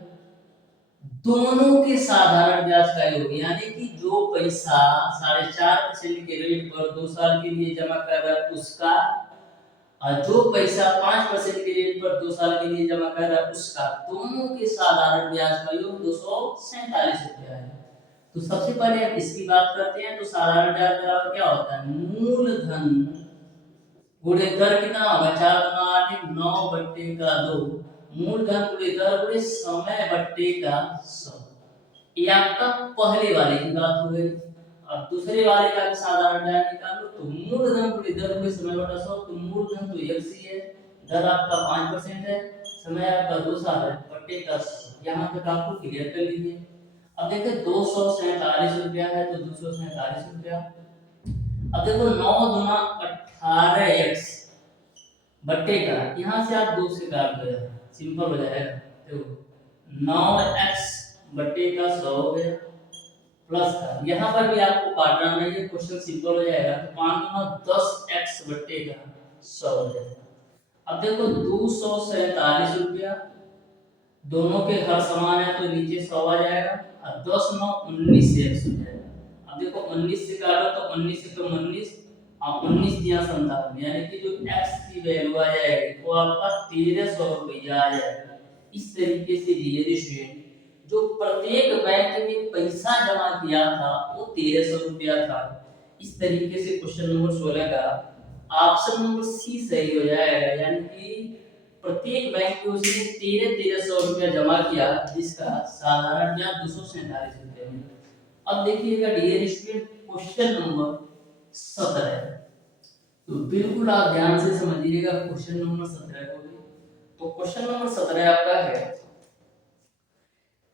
दोनों के साधारण ब्याज का योग, यानी कि जो पैसा 4.5% के रेट पर 2 साल के लिए जमा कर रहा है उसका, और जो पैसा 5% के रेट पर 2 साल के लिए जमा कर रहा है उसका, दोनों के साधारण ब्याज का योग 247 रुपया है। तो सबसे पहले हम इसकी बात करते हैं। तो साधारण ब्याज बराबर क्या होता है, मूलधन गुणे दर कितना होगा, 4 गुना 8 9/2, मूलधन गुणे दर गुणे समय बट्टे का 100। ये आपका पहले वाले की बात हो गई। अब दूसरे वाले का भी साधारण ब्याज निकालो। तो मूलधन गुणे दर गुणे समय बटा 100। तो मूलधन तो x ही है, दर आपका 5% है, समय आपका 2 साल है, बट्टे का 100। यहाँ तक आपको क्लियर कर लीजिए। अब देखिए 247 रुपया है तो 247 रुपया। अब देखो 9 दूना 18x बट्टे का, यहाँ से आप 2 से काट दो, सिंपल हो जाएगा। देखो 9x बट्टे का 100 हो गया प्लस का, यहाँ पर भी आपको काटना नहीं है, क्वेश्चन सिंपल हो जाएगा। तो 5 गुना 10x बट्टे का 100 हो जाएगा। अब देखो 247 रुपया, दोनों के हर समान है तो नीचे 100 आ जाएगा और 10 9 19 x हो जाएगा। अब देखो 19 से काटो तो 19 से तो 19 और 19 दिया 57, यानी कि जो x की वैल्यू आ जाएगी वो आपका 1300 रुपया आ जाएगा। इस तरीके से डियर स्टूडेंट जो प्रत्येक बैंक में पैसा जमा किया था वो 1300 रुपया था। इस तरीके से क्वेश्चन नंबर 16 का ऑप्शन नंबर सी सही हो जाएगा, यानी कि प्रत्येक बैंक में उसने 1300 रुपया जमा किया जिसका साधारण ब्याज 247 रुपया मिला। अब देखिएगा डियर स्टूडेंट क्वेश्चन नंबर 17, तो बिल्कुल आप ध्यान से समझिएगा क्वेश्चन नंबर 17 को भी। तो क्वेश्चन नंबर 17 आपका है,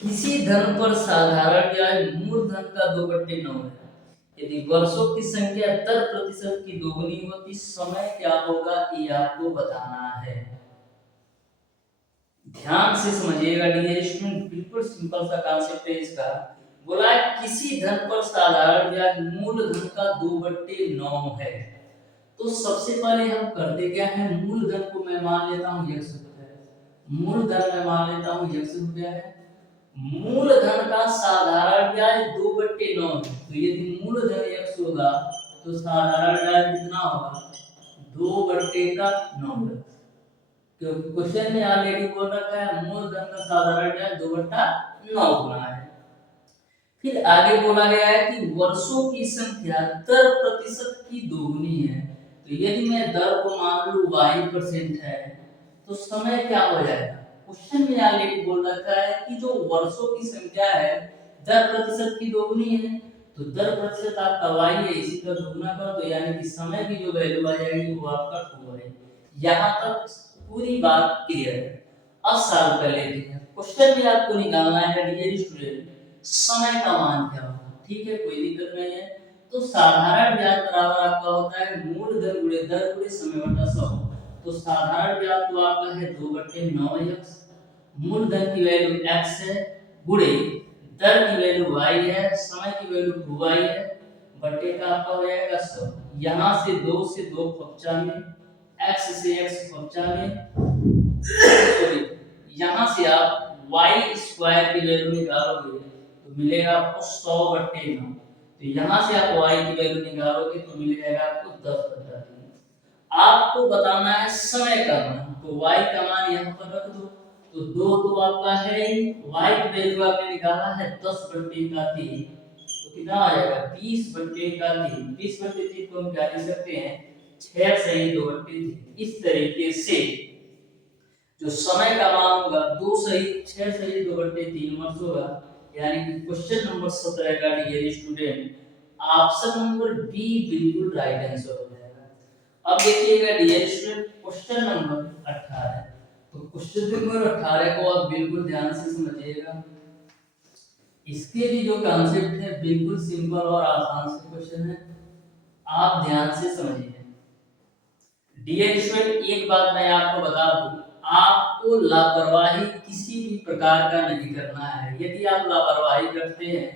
किसी धन पर साधारण ब्याज मूलधन का 2/9 है, यदि वर्षों की संख्या 10% की दोगुनी होती समय क्या होगा, ये आपको बताना है। ध्यान से समझिएगा डियर स्टूडेंट, बिल्कुल सिंपल सा कॉन्सेप्ट है इसका। बोला किसी धन पर साधारण ब्याज मूलधन का 2/9 है। तो सबसे पहले हम करते क्या है, मूलधन को मैं मान लेता हूँ 100 रुपया, मूलधन में मान लेता हूँ 100 रुपया है। मूलधन का साधारण ब्याज 2/9 है, तो यदि मूलधन 100 होगा तो साधारण ब्याज कितना होगा, 2/9। क्योंकि क्वेश्चन में ऑलरेडी बोल रखा है मूलधन का साधारण ब्याज 2/9 गुना है। फिर आगे बोला गया है कि वर्षों की संख्या 10% की दोगुनी है। तो यदि मैं दर को मान लूं y% है तो समय क्या हो जाएगा, क्वेश्चन में ऑलरेडी बोल रखा है कि जो वर्षों की संख्या है 10% की दोगुनी है, तो 10% आपका y है, इसी का दोगुना कर दो, यानी कि समय की जो वैल्यू आ जाएगी वो आपका 2 है। यहाँ तक पूरी बात क्लियर है। अब सॉल्व कर लेते हैं। क्वेश्चन में आपको निकालना है डियर स्टूडेंट समय का मान क्या होगा, ठीक है, कोई दिक्कत नहीं है। तो साधारण ब्याज बराबर आपका होता है मूलधन गुणे दर गुणे समय बटा 100। तो साधारण ब्याज तो आपका है 2/9x, मूलधन की वैल्यू x है, गुणे दर की वैल्यू y है, समय की वैल्यू 2y है, बटे का आपका हो जाएगा 100। यहाँ से 2 से 2 कक्षा में, x से x कक्षा में, सॉरी, यहाँ से आप y स्क्वायर की वैल्यू निकालोगे तो मिलेगा आपको 100/9। तो यहाँ से आप y की वैल्यू निकालोगे तो मिल जाएगा आपको 10/3। आपको बताना है समय का मान, तो y का मान यहाँ पर रख दो, तो 2 तो आपका है ही, y की वैल्यू आपने निकाला है 10/3, तो कितना आ जाएगा 20/3। 20/3 को हम क्या लिख सकते हैं 6 सही 2/3। इस तरीके से जो समय का मान होगा 2 सही 6 सही 2/3 वर्ष होगा, यानी कि क्वेश्चन नंबर 17 का dear student option number B बिल्कुल राइट आंसर हो जाएगा। अब देखिएगा डियर स्टूडेंट क्वेश्चन नंबर 18, तो क्वेश्चन नंबर 18 को आप बिल्कुल ध्यान से समझिएगा। इसके भी जो कॉन्सेप्ट है बिल्कुल सिंपल और आसान से क्वेश्चन है, आप ध्यान से समझिए। डियर स्टूडेंट एक बात मैं आपको बता दूं, आपको लापरवाही किसी भी प्रकार का नहीं करना है। यदि आप लापरवाही करते हैं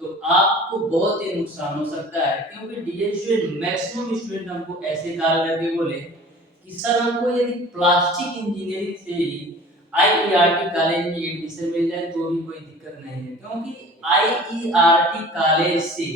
तो आपको बहुत ही नुकसान हो सकता है, क्योंकि डियर स्टूडेंट मैक्सिमम स्टूडेंट हमको ऐसे कॉल करके बोले कि सर हमको यदि प्लास्टिक इंजीनियरिंग से ही आईईआरटी कॉलेज में एडमिशन मिल जाए तो भी कोई दिक्कत नहीं है, क्योंकि आईईआरटी कॉलेज से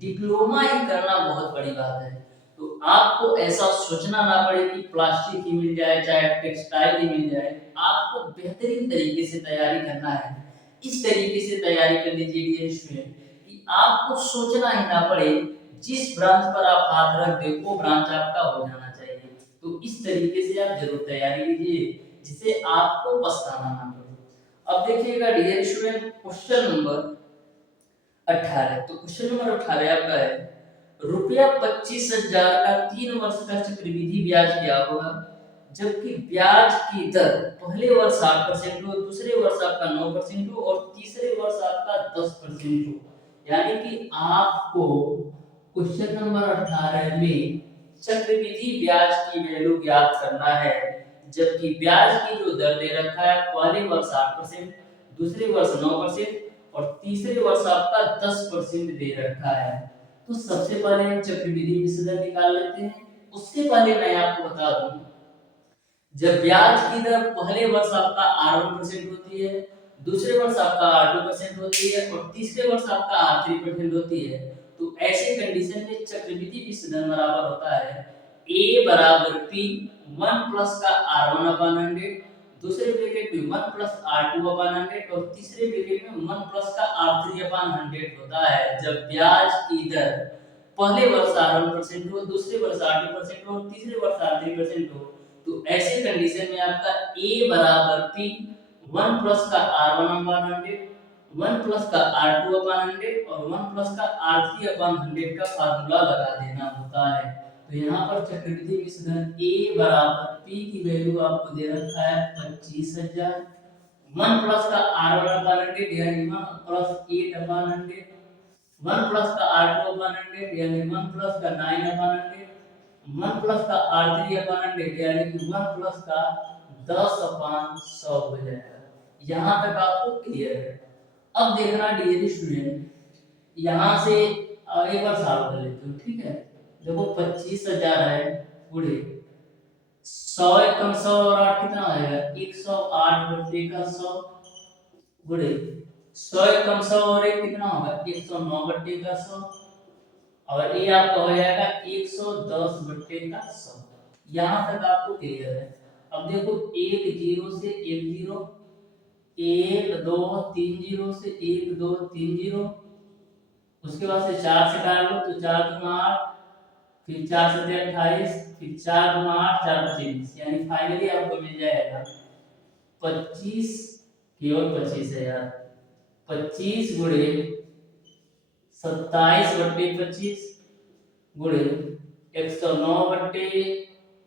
डिप्लोमा ही करना बहुत बड़ी बात है। तो आपको ऐसा सोचना ना पड़े कि प्लास्टिक ही मिल जाए चाहे टेक्सटाइल ही मिल जाए, आपको बेहतरीन तरीके से तैयारी करना है। इस तरीके से तैयारी कर लीजिए डियर स्टूडेंट कि आपको सोचना ही ना पड़े, जिस ब्रांच पर आप हाथ रख दे वो ब्रांच आपका हो जाना चाहिए। तो इस तरीके से आप जरूर तैयारी कीजिए जिससे आपको पछताना ना पड़े। अब देखिएगा डियर स्टूडेंट क्वेश्चन नंबर 18, तो क्वेश्चन नंबर 18 आपका है रुपया 25,000 का 3 वर्ष का चक्रवृद्धि ब्याज क्या होगा, जबकि ब्याज की दर पहले वर्ष 8% हो, दूसरे वर्ष आपका 9% हो और तीसरे वर्ष आपका 10% हो। यानी कि आपको क्वेश्चन नंबर 18 में चक्रवृद्धि ब्याज की वैल्यू ज्ञात करना है, जबकि ब्याज की जो दर दे रखा है पहले वर्ष 8%, दूसरे वर्ष 9% और तीसरे वर्ष आपका 10% दे रखा है। तो सबसे पहले हम चक्रवृद्धि विसर्जन निकाल लेते हैं। उससे पहले मैं आपको बता दूं, जब ब्याज की दर पहले वर्ष आपका R1% होती है, दूसरे वर्ष आपका R2% होती है और तीसरे वर्ष आपका R3% होती है, तो ऐसे कंडीशन में चक्रवृद्धि विसर्जन बराबर होता है A बराबर P 1 प्लस का R1 अपॉन 100, दूसरे ब्रैकेट में 1 प्लस R2 अपॉन 100 और तीसरे ब्रैकेट में 1 प्लस का R3 अपॉन 100 होता है जब ब्याज की दर पहले वर्ष R1% हो, दूसरे वर्ष R2% हो और तीसरे वर्ष R3% हो। तो ऐसे कंडीशन में आपका A बराबर P 1 प्लस का R1 अपॉन 100, 1 प्लस का R2 अपॉन 100 और 1 प्लस का R3 अपॉन 100 का फार्मूला लगा देना होता है। तो यहाँ पर चक्रवृद्धि विसर्जन A बराबर P की वैल्यू आपको दे रखा है 25,000, 1 प्लस का R1 अपॉन 100 यानी 1 प्लस 8 अपॉन 100, 1 प्लस का R2 अपॉन 100 यानी 1 प्लस का 9 अपॉन 100, 1 प्लस का R3 अपॉन 100 यानी कि 1 प्लस का 10 अपॉन 100 हो जाएगा। यहाँ तक आपको क्लियर है। अब देखना डियर स्टूडेंट, यहाँ से आगे बार सॉल्व कर लेते हो, ठीक है। देखो 25,000 है गुणे 100 एकम 100 और 8 कितना आएगा 108 बटे का 100 गुणे 100 एकम 100 और 1 कितना होगा 109 बटे का 100 और ये आपका हो जाएगा 110 बटे का 100। यहाँ तक आपको क्लियर है। अब देखो 1 0 से 1 0, 1 2 3 0 से 1 2 3 0, उसके बाद से 4 से काट लो तो 4 दूना 8, फिर 4 7 28, फिर 4 दूना 8 4 25, यानी फाइनली आपको मिल जाएगा 25, केवल 25 है यार, 25 गुणे 27 बटे 25 गुणे 109 बटे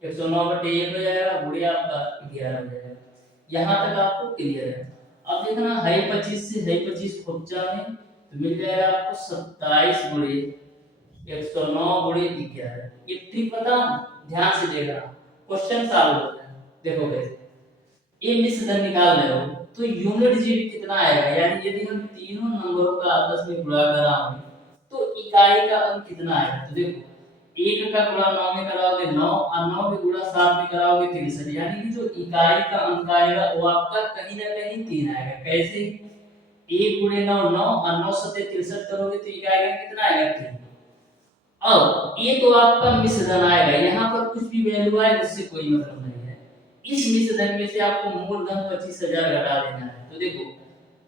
109 बटे 1 हो जाएगा गुणे आपका 11 हो जाएगा। यहाँ तक आपको क्लियर है। अब देखना है 25 से है 25 खुद जाने तो मिल जाएगा आपको 27 गुणे 109 गुणे 11। ये ट्रिक बताऊं, ध्यान से देखना, क्वेश्चन सॉल्व होता है। देखो कैसे, ये विसर्जन निकाल रहे हो तो यूनिट जीरो कितना आएगा, यानी यदि हम तीनों नंबरों का आपस में गुणा कराएं तो इकाई का अंक कितना आएगा। तो देखो 1 का गुणा 9 में कराओगे 9 और 9 में गुणा 7 में कराओगे 63, यानी कि जो इकाई का अंक आएगा वो आपका कहीं ना कहीं 3 आएगा। कैसे, एक गुणे नौ नौ, और 9 सत्ते 63 करोगे तो ये आएगा कितना आएगा 3। अब ये तो आपका मिश्र धन आएगा, यहाँ पर कुछ भी वैल्यू आए उससे कोई मतलब नहीं है। इस मिश्र धन में से आपको मूलधन 25,000 घटा देना है। तो देखो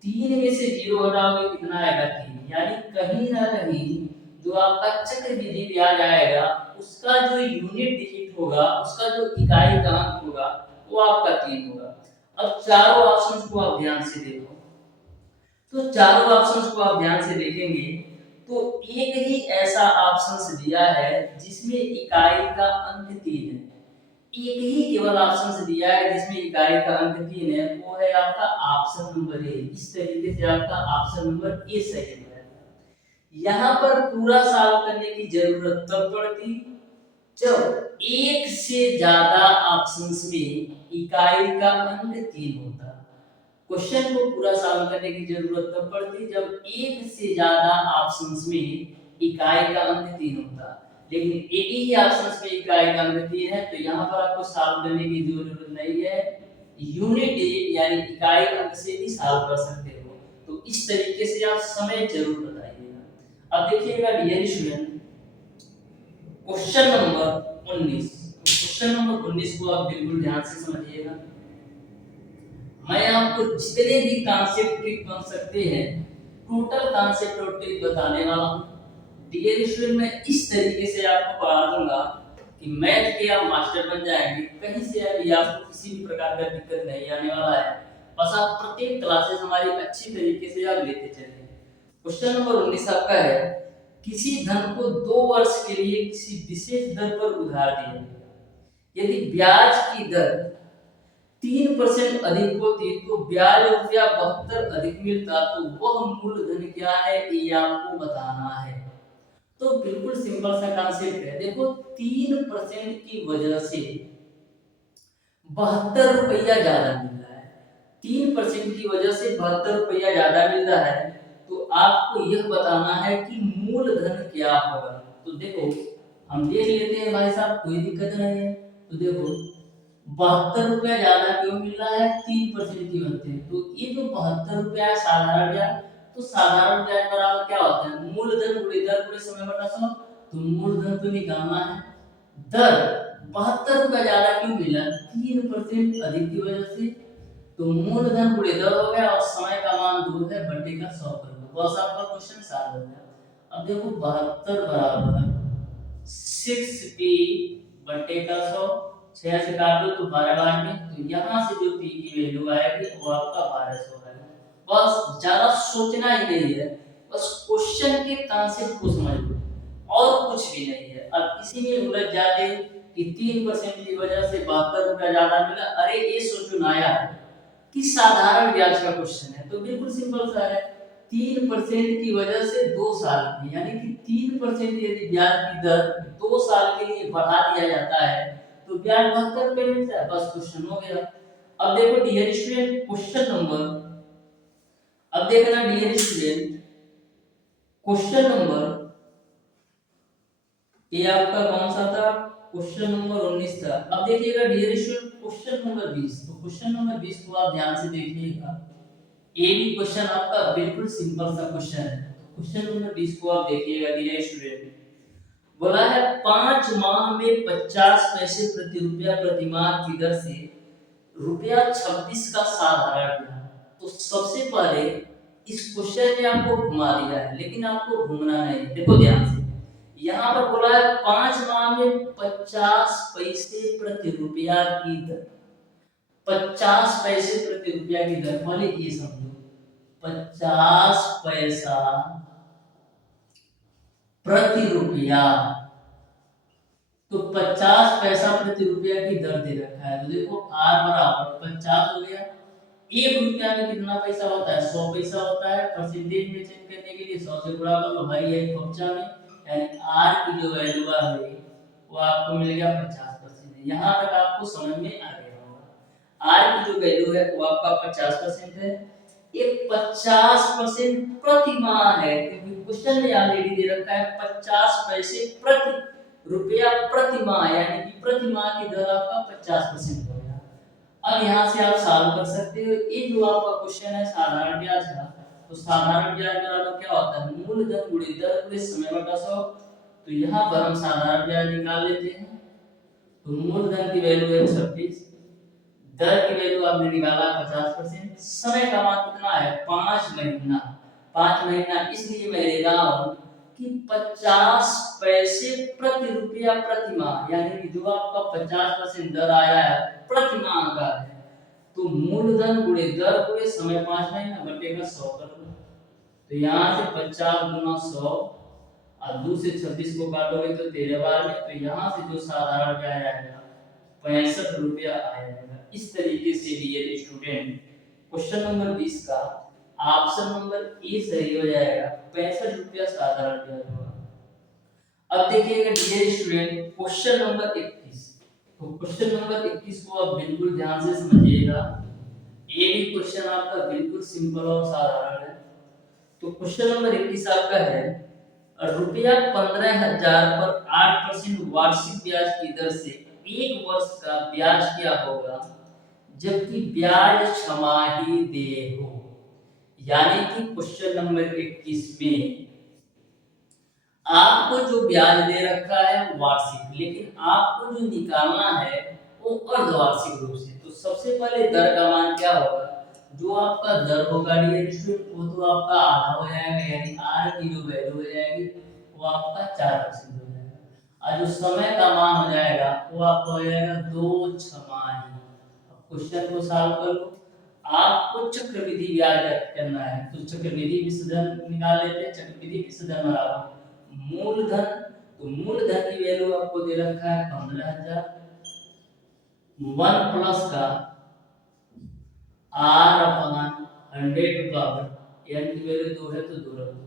3 में से 0 घटाओगे कितना आएगा 3, यानी कहीं ना कहीं जो आपका चक्रवृद्धि ब्याज आएगा उसका जो यूनिट डिजिट होगा, उसका जो इकाई का अंक होगा वो आपका 3 होगा। अब चारों ऑप्शंस को आप ध्यान से देखो, तो चारों ऑप्शंस को आप ध्यान से देखेंगे तो एक ही ऐसा ऑप्शंस दिया है जिसमें इकाई का अंक 3 है। एक ही केवल ऑप्शंस दिया है जिसमें इकाई का अंक 3 है, वो है आपका ऑप्शन नंबर ए। इस तरीके से आपका ऑप्शन नंबर ए सही है। यहाँ पर पूरा सॉल्व करने की जरूरत तब पड़ती जब एक से ज्यादा ऑप्शंस में इकाई का अंक 3 होता। क्वेश्चन को पूरा सॉल्व करने की जरूरत तब पड़ती जब एक से ज्यादा ऑप्शंस में इकाई का अंक 3 होता, लेकिन एक ही ऑप्शंस में इकाई का अंक 3 है, तो यहाँ पर आपको सॉल्व करने की जरूरत नहीं है। यूनिट डिजिट यानी इकाई अंक से भी सॉल्व कर सकते हो। तो इस तरीके से आप समय जरूर बताइएगा। अब देखिएगा dear student, question number 19, question number 19 को आप बिल्कुल ध्यान से समझिएगा। मैं आपको जितने भी कॉन्सेप्ट ट्रिक बन सकते हैं टोटल कॉन्सेप्ट और ट्रिक बताने वाला हूँ। डियर स्टूडेंट, मैं इस तरीके से आपको पढ़ा दूंगा कि मैथ के आप मास्टर बन जाएंगे। कहीं से अभी आपको किसी भी प्रकार का दिक्कत नहीं आने वाला है। बस आप प्रत्येक क्लासेस हमारी अच्छी तरीके से आप लेते चलिए। क्वेश्चन नंबर 19 आपका है, किसी धन को 2 वर्ष के लिए किसी विशेष दर पर उधार दिया गया। यदि ब्याज की दर 3% अधिक होती तो ब्याज रुपया 72 अधिक मिलता, तो वह मूलधन क्या है ये आपको बताना है। तो बिल्कुल सिंपल सा कॉन्सेप्ट है। देखो 3% की वजह से 72 रुपया ज्यादा मिल रहा है। 3% की वजह से 72 रुपया ज्यादा मिल रहा है, तो आपको यह बताना है कि मूलधन क्या होगा। तो देखो हम देख लेते हैं भाई साहब, कोई दिक्कत नहीं है। तो देखो 72 रुपया ज्यादा क्यों मिल रहा है, 3% की वजह से। तो ये जो 72 रुपया है साधारण ब्याज, तो साधारण ब्याज बराबर क्या होता है, मूलधन गुणे दर गुणे समय बटा 100। तो मूलधन तो निकालना है। दर 72 रुपया ज्यादा क्यों मिला, 3% अधिक की वजह से। तो मूलधन गुणे दर हो गया और समय का मान 2 है, बटे का 100 कर दो, बस आपका क्वेश्चन सॉल्व हो गया। अब देखो 72 बराबर 6p बटे का 100, 6 से काट दो तो 12 बार में, तो यहाँ से जो p की वैल्यू आएगी वो आपका 1200 है। बस ज्यादा सोचना ही नहीं है, बस क्वेश्चन के कॉन्सेप्ट को समझ लो और कुछ भी नहीं है। अब इसी में उलझ जाते कि 3% की वजह से 72 रुपया ज्यादा मिला। अरे ये सोचो ना यार कि साधारण ब्याज का क्वेश्चन है, तो बिल्कुल सिंपल सा है। 3% की वजह से 2 साल में, यानी कि 3% यदि ब्याज की दर 2 साल के लिए बढ़ा दिया जाता है तो ब्याज 72 रुपये मिलता है। बस क्वेश्चन हो गया। अब देखो डियर स्टूडेंट क्वेश्चन नंबर, अब देखना डियर स्टूडेंट क्वेश्चन नंबर, ये आपका कौन सा था, क्वेश्चन नंबर 19 था। अब देखिएगा डियर स्टूडेंट क्वेश्चन नंबर 20, तो क्वेश्चन नंबर 20 को आप ध्यान से देखिएगा। ये भी क्वेश्चन आपका बिल्कुल सिंपल सा क्वेश्चन है। क्वेश्चन नंबर 20 को आप देखिएगा डियर स्टूडेंट, बोला है 5 माह में 50 पैसे प्रति रुपया प्रति माह की दर से रुपया 26 का साधारण ब्याज। तो सबसे पहले इस क्वेश्चन में आपको घुमा दिया है, लेकिन आपको घूमना नहीं, देखो ध्यान से। यहाँ पर बोला है 5 माह में 50 पैसे प्रति रुपया की दर, 50 पैसे प्रति रुपया की दर वाले ये समझो 50 पैसा प्रति रुपया, तो 50 पैसा प्रति रुपया की दर दे रखा है। तो देखो r बराबर 50 हो गया। 1 रुपया में कितना पैसा होता है, 100 पैसा होता है। परसेंटेज में चेंज करने के लिए 100 से गुणा कर लो भाई, ये बच्चा में, यानी r की जो वैल्यू है वो आपको मिल गया 50%। यहाँ तक आपको समझ में आ गया होगा। r की जो वैल्यू है वो आपका 50% है। ये 50% प्रति माह है, क्योंकि क्वेश्चन में ऑलरेडी दे रखा है 50 पैसे प्रति रुपया प्रति माह, यानी कि प्रति माह की दर आपका 50% हो गया। अब यहाँ से आप सॉल्व कर सकते हो। ये जो आपका क्वेश्चन है साधारण ब्याज का, तो साधारण ब्याज बराबर क्या होता है, मूलधन गुणित दर गुणित समय बटा 100। तो यहाँ पर हम साधारण ब्याज निकाल लेते हैं। तो मूलधन की वैल्यू है 26, दर की वैल्यू आपने निकाला 50%, समय का मान कितना है 5 महीना। 5 महीना इसलिए मैं ले रहा हूं कि 50 पैसे प्रति रुपया प्रति माह, यानी कि जो आपका 50% दर आया है प्रति माह का है। तो मूलधन गुणे दर गुणे समय 5 महीना बटेगा 100 कर दो। तो यहाँ से 50 गुना 100 और 2 से 26 को काटोगे तो 13 बार में, तो यहाँ से जो साधारण ब्याज आएगा 65 रुपया आएगा। इस तरीके से डियर स्टूडेंट क्वेश्चन नंबर 20 का ऑप्शन नंबर ए सही हो जाएगा, 65 रुपया साधारण ब्याज होगा। अब देखिएगा डियर स्टूडेंट क्वेश्चन नंबर 21। तो क्वेश्चन नंबर 21 को आप बिल्कुल ध्यान से समझिएगा। ये भी क्वेश्चन आपका बिल्कुल सिंपल और साधारण है। तो क्वेश्चन नंबर 21 आपका है, रुपया 15,000 पर 8% वार्षिक ब्याज की दर से एक वर्ष का ब्याज क्या होगा जबकि ब्याज छमाही देय हो। यानी कि क्वेश्चन नंबर 21 में आपको जो ब्याज दे रखा है वार्षिक, लेकिन आपको जो निकालना है वो अर्धवार्षिक रूप से। तो सबसे पहले दर का मान क्या होगा, जो आपका दर होगा वो तो आपका आधा हो जाएगा, यानी आर की जो वैल्यू हो जाएगी वो आपका 4% हो जाएगा। और जो समय का मान हो जाएगा वो आपका हो जाएगा 2 छमाही। अब क्वेश्चन को सॉल्व कर लो। आपको चक्रवृद्धि ब्याज करना है, तो चक्रवृद्धि विसर्जन निकाल लेते हैं। चक्रवृद्धि विसर्जन बराबर मूलधन, तो मूलधन की वैल्यू आपको दे रखा है 15,000, 1 प्लस का r अपॉन 100 पावर n की वैल्यू 2 है तो 2 रख दो।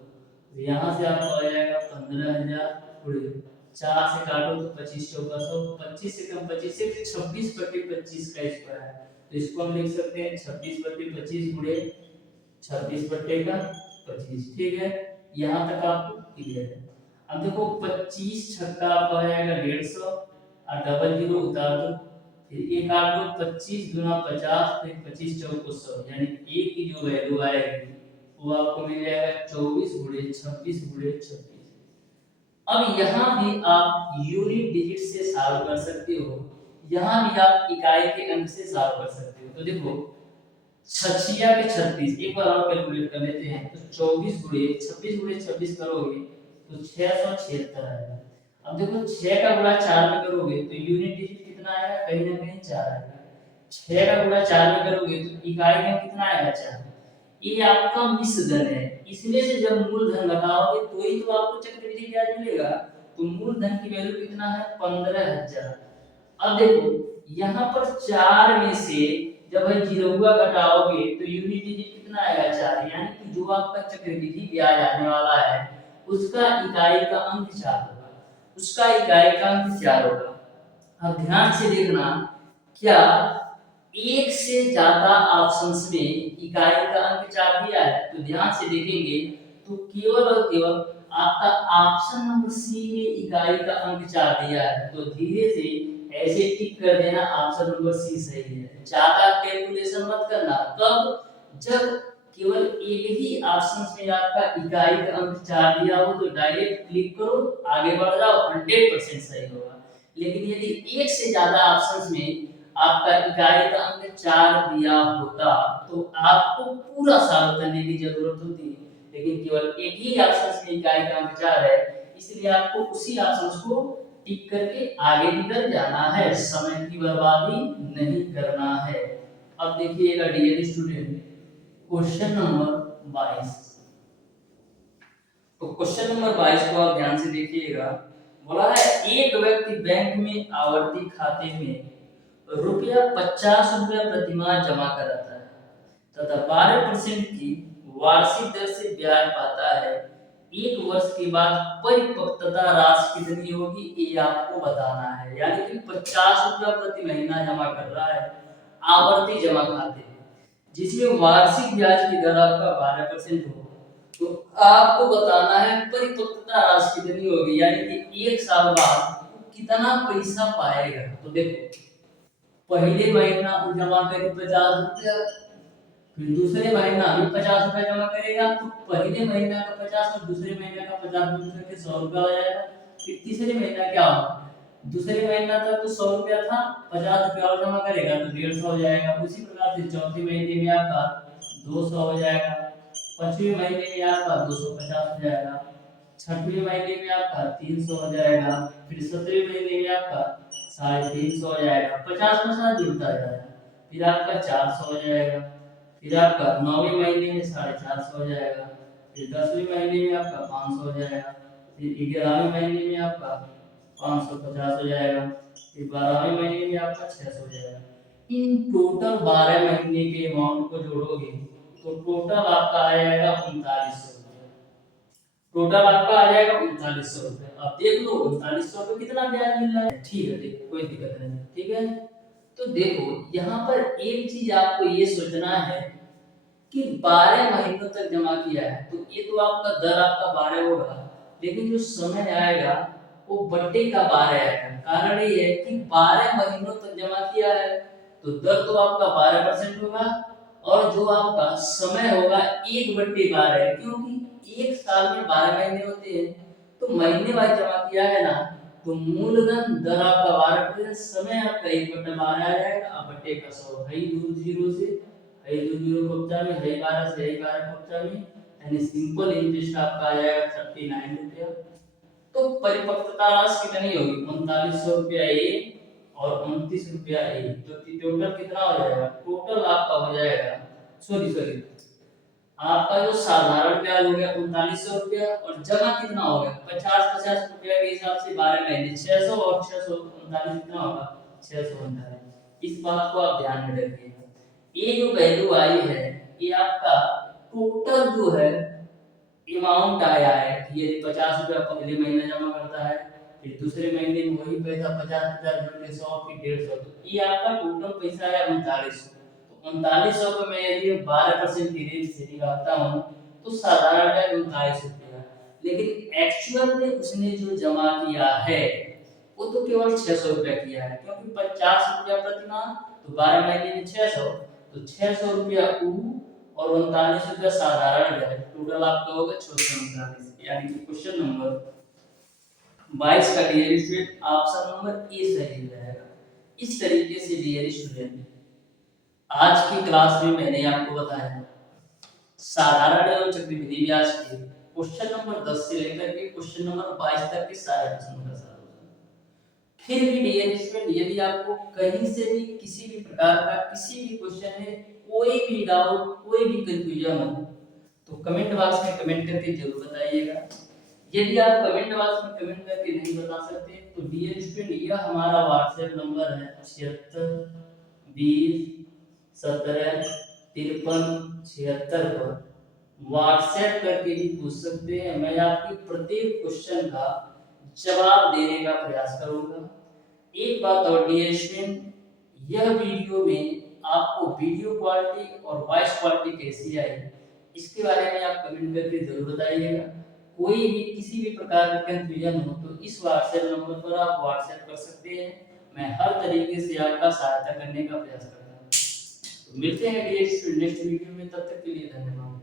तो यहाँ से आपको आ जाएगा 15,000 गुणे 4 से काटो तो 25 चौका 100, 25 से कम 25 से 26/25 का स्क्वायर है। तो इसको हम लिख सकते हैं 26/25 गुणे 26/25। ठीक है, यहाँ तक आपको क्लियर है। अब देखो 25 छक्का आपका हो जाएगा 150 और डबल जीरो उतार दो, फिर एक आठ दो 25 गुना 50, फिर 25 चौको 100, यानी ए की जो वैल्यू आएगी वो आपको मिल जाएगा 24 गुणे 26 गुणे 26। अब यहाँ भी आप यूनिट डिजिट से सॉल्व कर सकते हो, यहाँ भी आप इकाई के अंक से सॉल्व कर सकते हो। तो देखो 6 के 36, एक बार और कैलकुलेट कर लेते हैं। तो 24 गुणे 26 गुणे 26 करोगे तो 676 आएगा। अब देखो 6 का गुणा 4 में करोगे तो यूनिट डिजिट कितना आएगा, कहीं ना कहीं 4 आएगा। 6 का गुणा 4 में करोगे तो इकाई में कितना आएगा 4। ये आपका मिश्रधन है, इसमें से जब मूलधन घटाओगे तो ही तो आपको चक्रवृद्धि ब्याज मिलेगा। तो मूलधन की वैल्यू कितना है 15,000। अब देखो यहाँ पर 4 में से जब है जीरोगा घटाओगे तो यूनिट डिजिट कितना आएगा 4, यानी कि जो आपका चक्रवृद्धि ब्याज आने वाला है उसका इकाई का अंक 4 होगा, उसका इकाई का अंक 4 होगा। अब ध्यान से देखना, क्या एक से ज्यादा ऑप्शंस में इकाई का अंक 4 दिया है? तो ध्यान से देखेंगे तो केवल और केवल आपका ऑप्शन नंबर सी में इकाई का अंक 4 दिया है। तो धीरे से ऐसे टिक कर देना, ऑप्शन नंबर सी सही है। ज्यादा कैलकुलेशन मत करना। कब? जब केवल एक ही ऑप्शन में आपका इकाई का अंक 4 दिया हो तो डायरेक्ट क्लिक करो, आगे बढ़ जाओ, 100% सही होगा। लेकिन यदि एक से ज्यादा ऑप्शंस में आपका इकाई का अंक 4 दिया होता तो आपको पूरा सॉल्व करने की जरूरत होती, लेकिन केवल एक ही ऑप्शन में इकाई का अंक 4 है, इसलिए आपको उसी ऑप्शन को टिक करके आगे निकल जाना है, समय की बर्बादी नहीं करना है। अब देखिएगा डियर स्टूडेंट क्वेश्चन नंबर 22। तो क्वेश्चन नंबर 22 को आप ध्यान से देखिएगा। बोला है एक व्यक्ति बैंक में आवर्ती खाते में रुपया 50 रुपया प्रति माह जमा कराता है तथा 12% की वार्षिक दर से ब्याज पाता है। एक वर्ष के बाद परिपक्वता राशि कितनी होगी ये आपको बताना है। यानी कि 50 रुपया प्रति महीना जमा कर रहा है आवर्ती जमा खाते में, जिसमें वार्षिक ब्याज की दर आपका 12% हो, तो आपको बताना है परिपक्वता राशि कितनी होगी, यानी कि एक साल बाद कितना पैसा पाएगा। तो देखो पहले महीना जमा करी 50 रुपया, फिर दूसरे महीना भी 50 रुपया जमा करेगा, तो पहले महीना का 50 और दूसरे महीना का 50 मिल करके 100 रुपया हो जाएगा। फिर तीसरे महीना क्या होगा, दूसरे महीना तक तो 100 रुपया था, 50 रुपया और जमा करेगा तो 150 हो जाएगा। उसी प्रकार से चौथे महीने में आपका 200 हो जाएगा, पांचवें महीने में आपका 250 हो जाएगा, छठवें महीने में आपका 300 हो जाएगा, फिर 17वें महीने में आपका 350 हो जाएगा, 50 जुड़ता जाएगा, फिर आपका 400 हो जाएगा, फिर आपका 9वें महीने में 450 हो जाएगा, फिर 10वें महीने में आपका 500 हो जाएगा, फिर 11वें महीने में आपका 550 हो जाएगा, फिर 12वें महीने में आपका 600 हो जाएगा। इन टोटल 12 महीने के अमाउंट को जोड़ोगे तो टोटल आपका आ जाएगा 3900 रुपया। टोटल आपका आ जाएगा 3900 रुपया। अब देख लो 3900 रुपये कितना ब्याज मिल रहा है। ठीक है, देखो कोई दिक्कत नहीं, ठीक है। तो देखो यहाँ पर एक चीज आपको ये सोचना है कि 12 महीनों तक जमा किया है तो ये तो आपका दर आपका 12 होगा, लेकिन जो समय आएगा वो बट्टे का 12 आएगा। कारण ये है कि 12 महीनों तक जमा किया है तो दर तो आपका 12% होगा, और जो आपका समय होगा 1/12 है, क्योंकि एक साल में 12 महीने होते हैं, तो महीने वाइज जमा किया है ना, तो मूलधन दर आपका 12%, समय आपका 1/12 आ जाएगा। अब बट्टे का 100 है ही 2 जीरो से, है 2 जीरो कब्जा में, है 12 से, है 12 कब्जा में, यानी सिंपल इंटरेस्ट आपका आ जाएगा 39 रुपया। तो परिपक्वता राशि कितनी होगी, 3900 रुपया ए और 29 रुपया ए, तो टोटल कितना हो जाएगा, टोटल आपका हो जाएगा, सॉरी आपका जो साधारण ब्याज हो गया 3900 रुपया, और जमा कितना हो गया 50-50 रुपया के हिसाब से 12 महीने 600, और 639 कितना होगा 639। इस बात को आप ध्यान में रखिएगा। ये जो वैल्यू आई है ये आपका टोटल जो है अमाउंट आया है कि ये 50 रुपया पहले महीने जमा करता है, फिर दूसरे महीने में वही पैसा 50 जोड़ के 100, फिर 150, तो ये आपका टोटल पैसा है 3900। तो 3900 को मैं यदि 12% की रेट से निकालता हूँ तो साधारण है 39 रुपया, लेकिन एक्चुअल में उसने जो जमा किया है वो तो केवल 600 रुपया किया है, क्योंकि 50 रुपया प्रति माह, तो 12 महीने में 600, तो 600 रुपया ऊ और 39 रुपया साधारण है, टोटल आपका होगा 639। यानी कि क्वेश्चन नंबर 22 का dear student option number A सही रहेगा। इस तरीके से डियर स्टूडेंट आज की क्लास में मैंने आपको बताया साधारण एवं चक्रवृद्धि ब्याज के क्वेश्चन नंबर 10 से लेकर के क्वेश्चन नंबर 22 तक के सारे प्रश्नों का सॉल्यूशन। फिर भी डियर स्टूडेंट यदि आपको कहीं से भी किसी भी प्रकार का किसी भी क्वेश्चन में कोई भी डाउट कोई भी कंफ्यूजन हो तो कमेंट बॉक्स में कमेंट करके जरूर बताइएगा। यदि आप कमेंट बॉक्स में कमेंट करके नहीं बता सकते तो डियर स्टूडेंट यह हमारा व्हाट्सएप नंबर है 76 20 17 53 76 पर व्हाट्सएप करके भी पूछ सकते हैं। मैं आपकी प्रत्येक क्वेश्चन का जवाब देने का प्रयास करूंगा। एक बात और डियर स्टूडेंट, यह वीडियो में आपको वीडियो क्वालिटी और वॉइस क्वालिटी कैसी आई इसके बारे में आप कमेंट करके जरूर बताइएगा। कोई भी किसी भी प्रकार का कंफ्यूजन हो तो इस व्हाट्सएप नंबर पर आप व्हाट्सएप कर सकते हैं। मैं हर तरीके से आपका सहायता करने का प्रयास करता हूँ। तो मिलते हैं नेक्स्ट वीडियो में, तब तक के लिए धन्यवाद।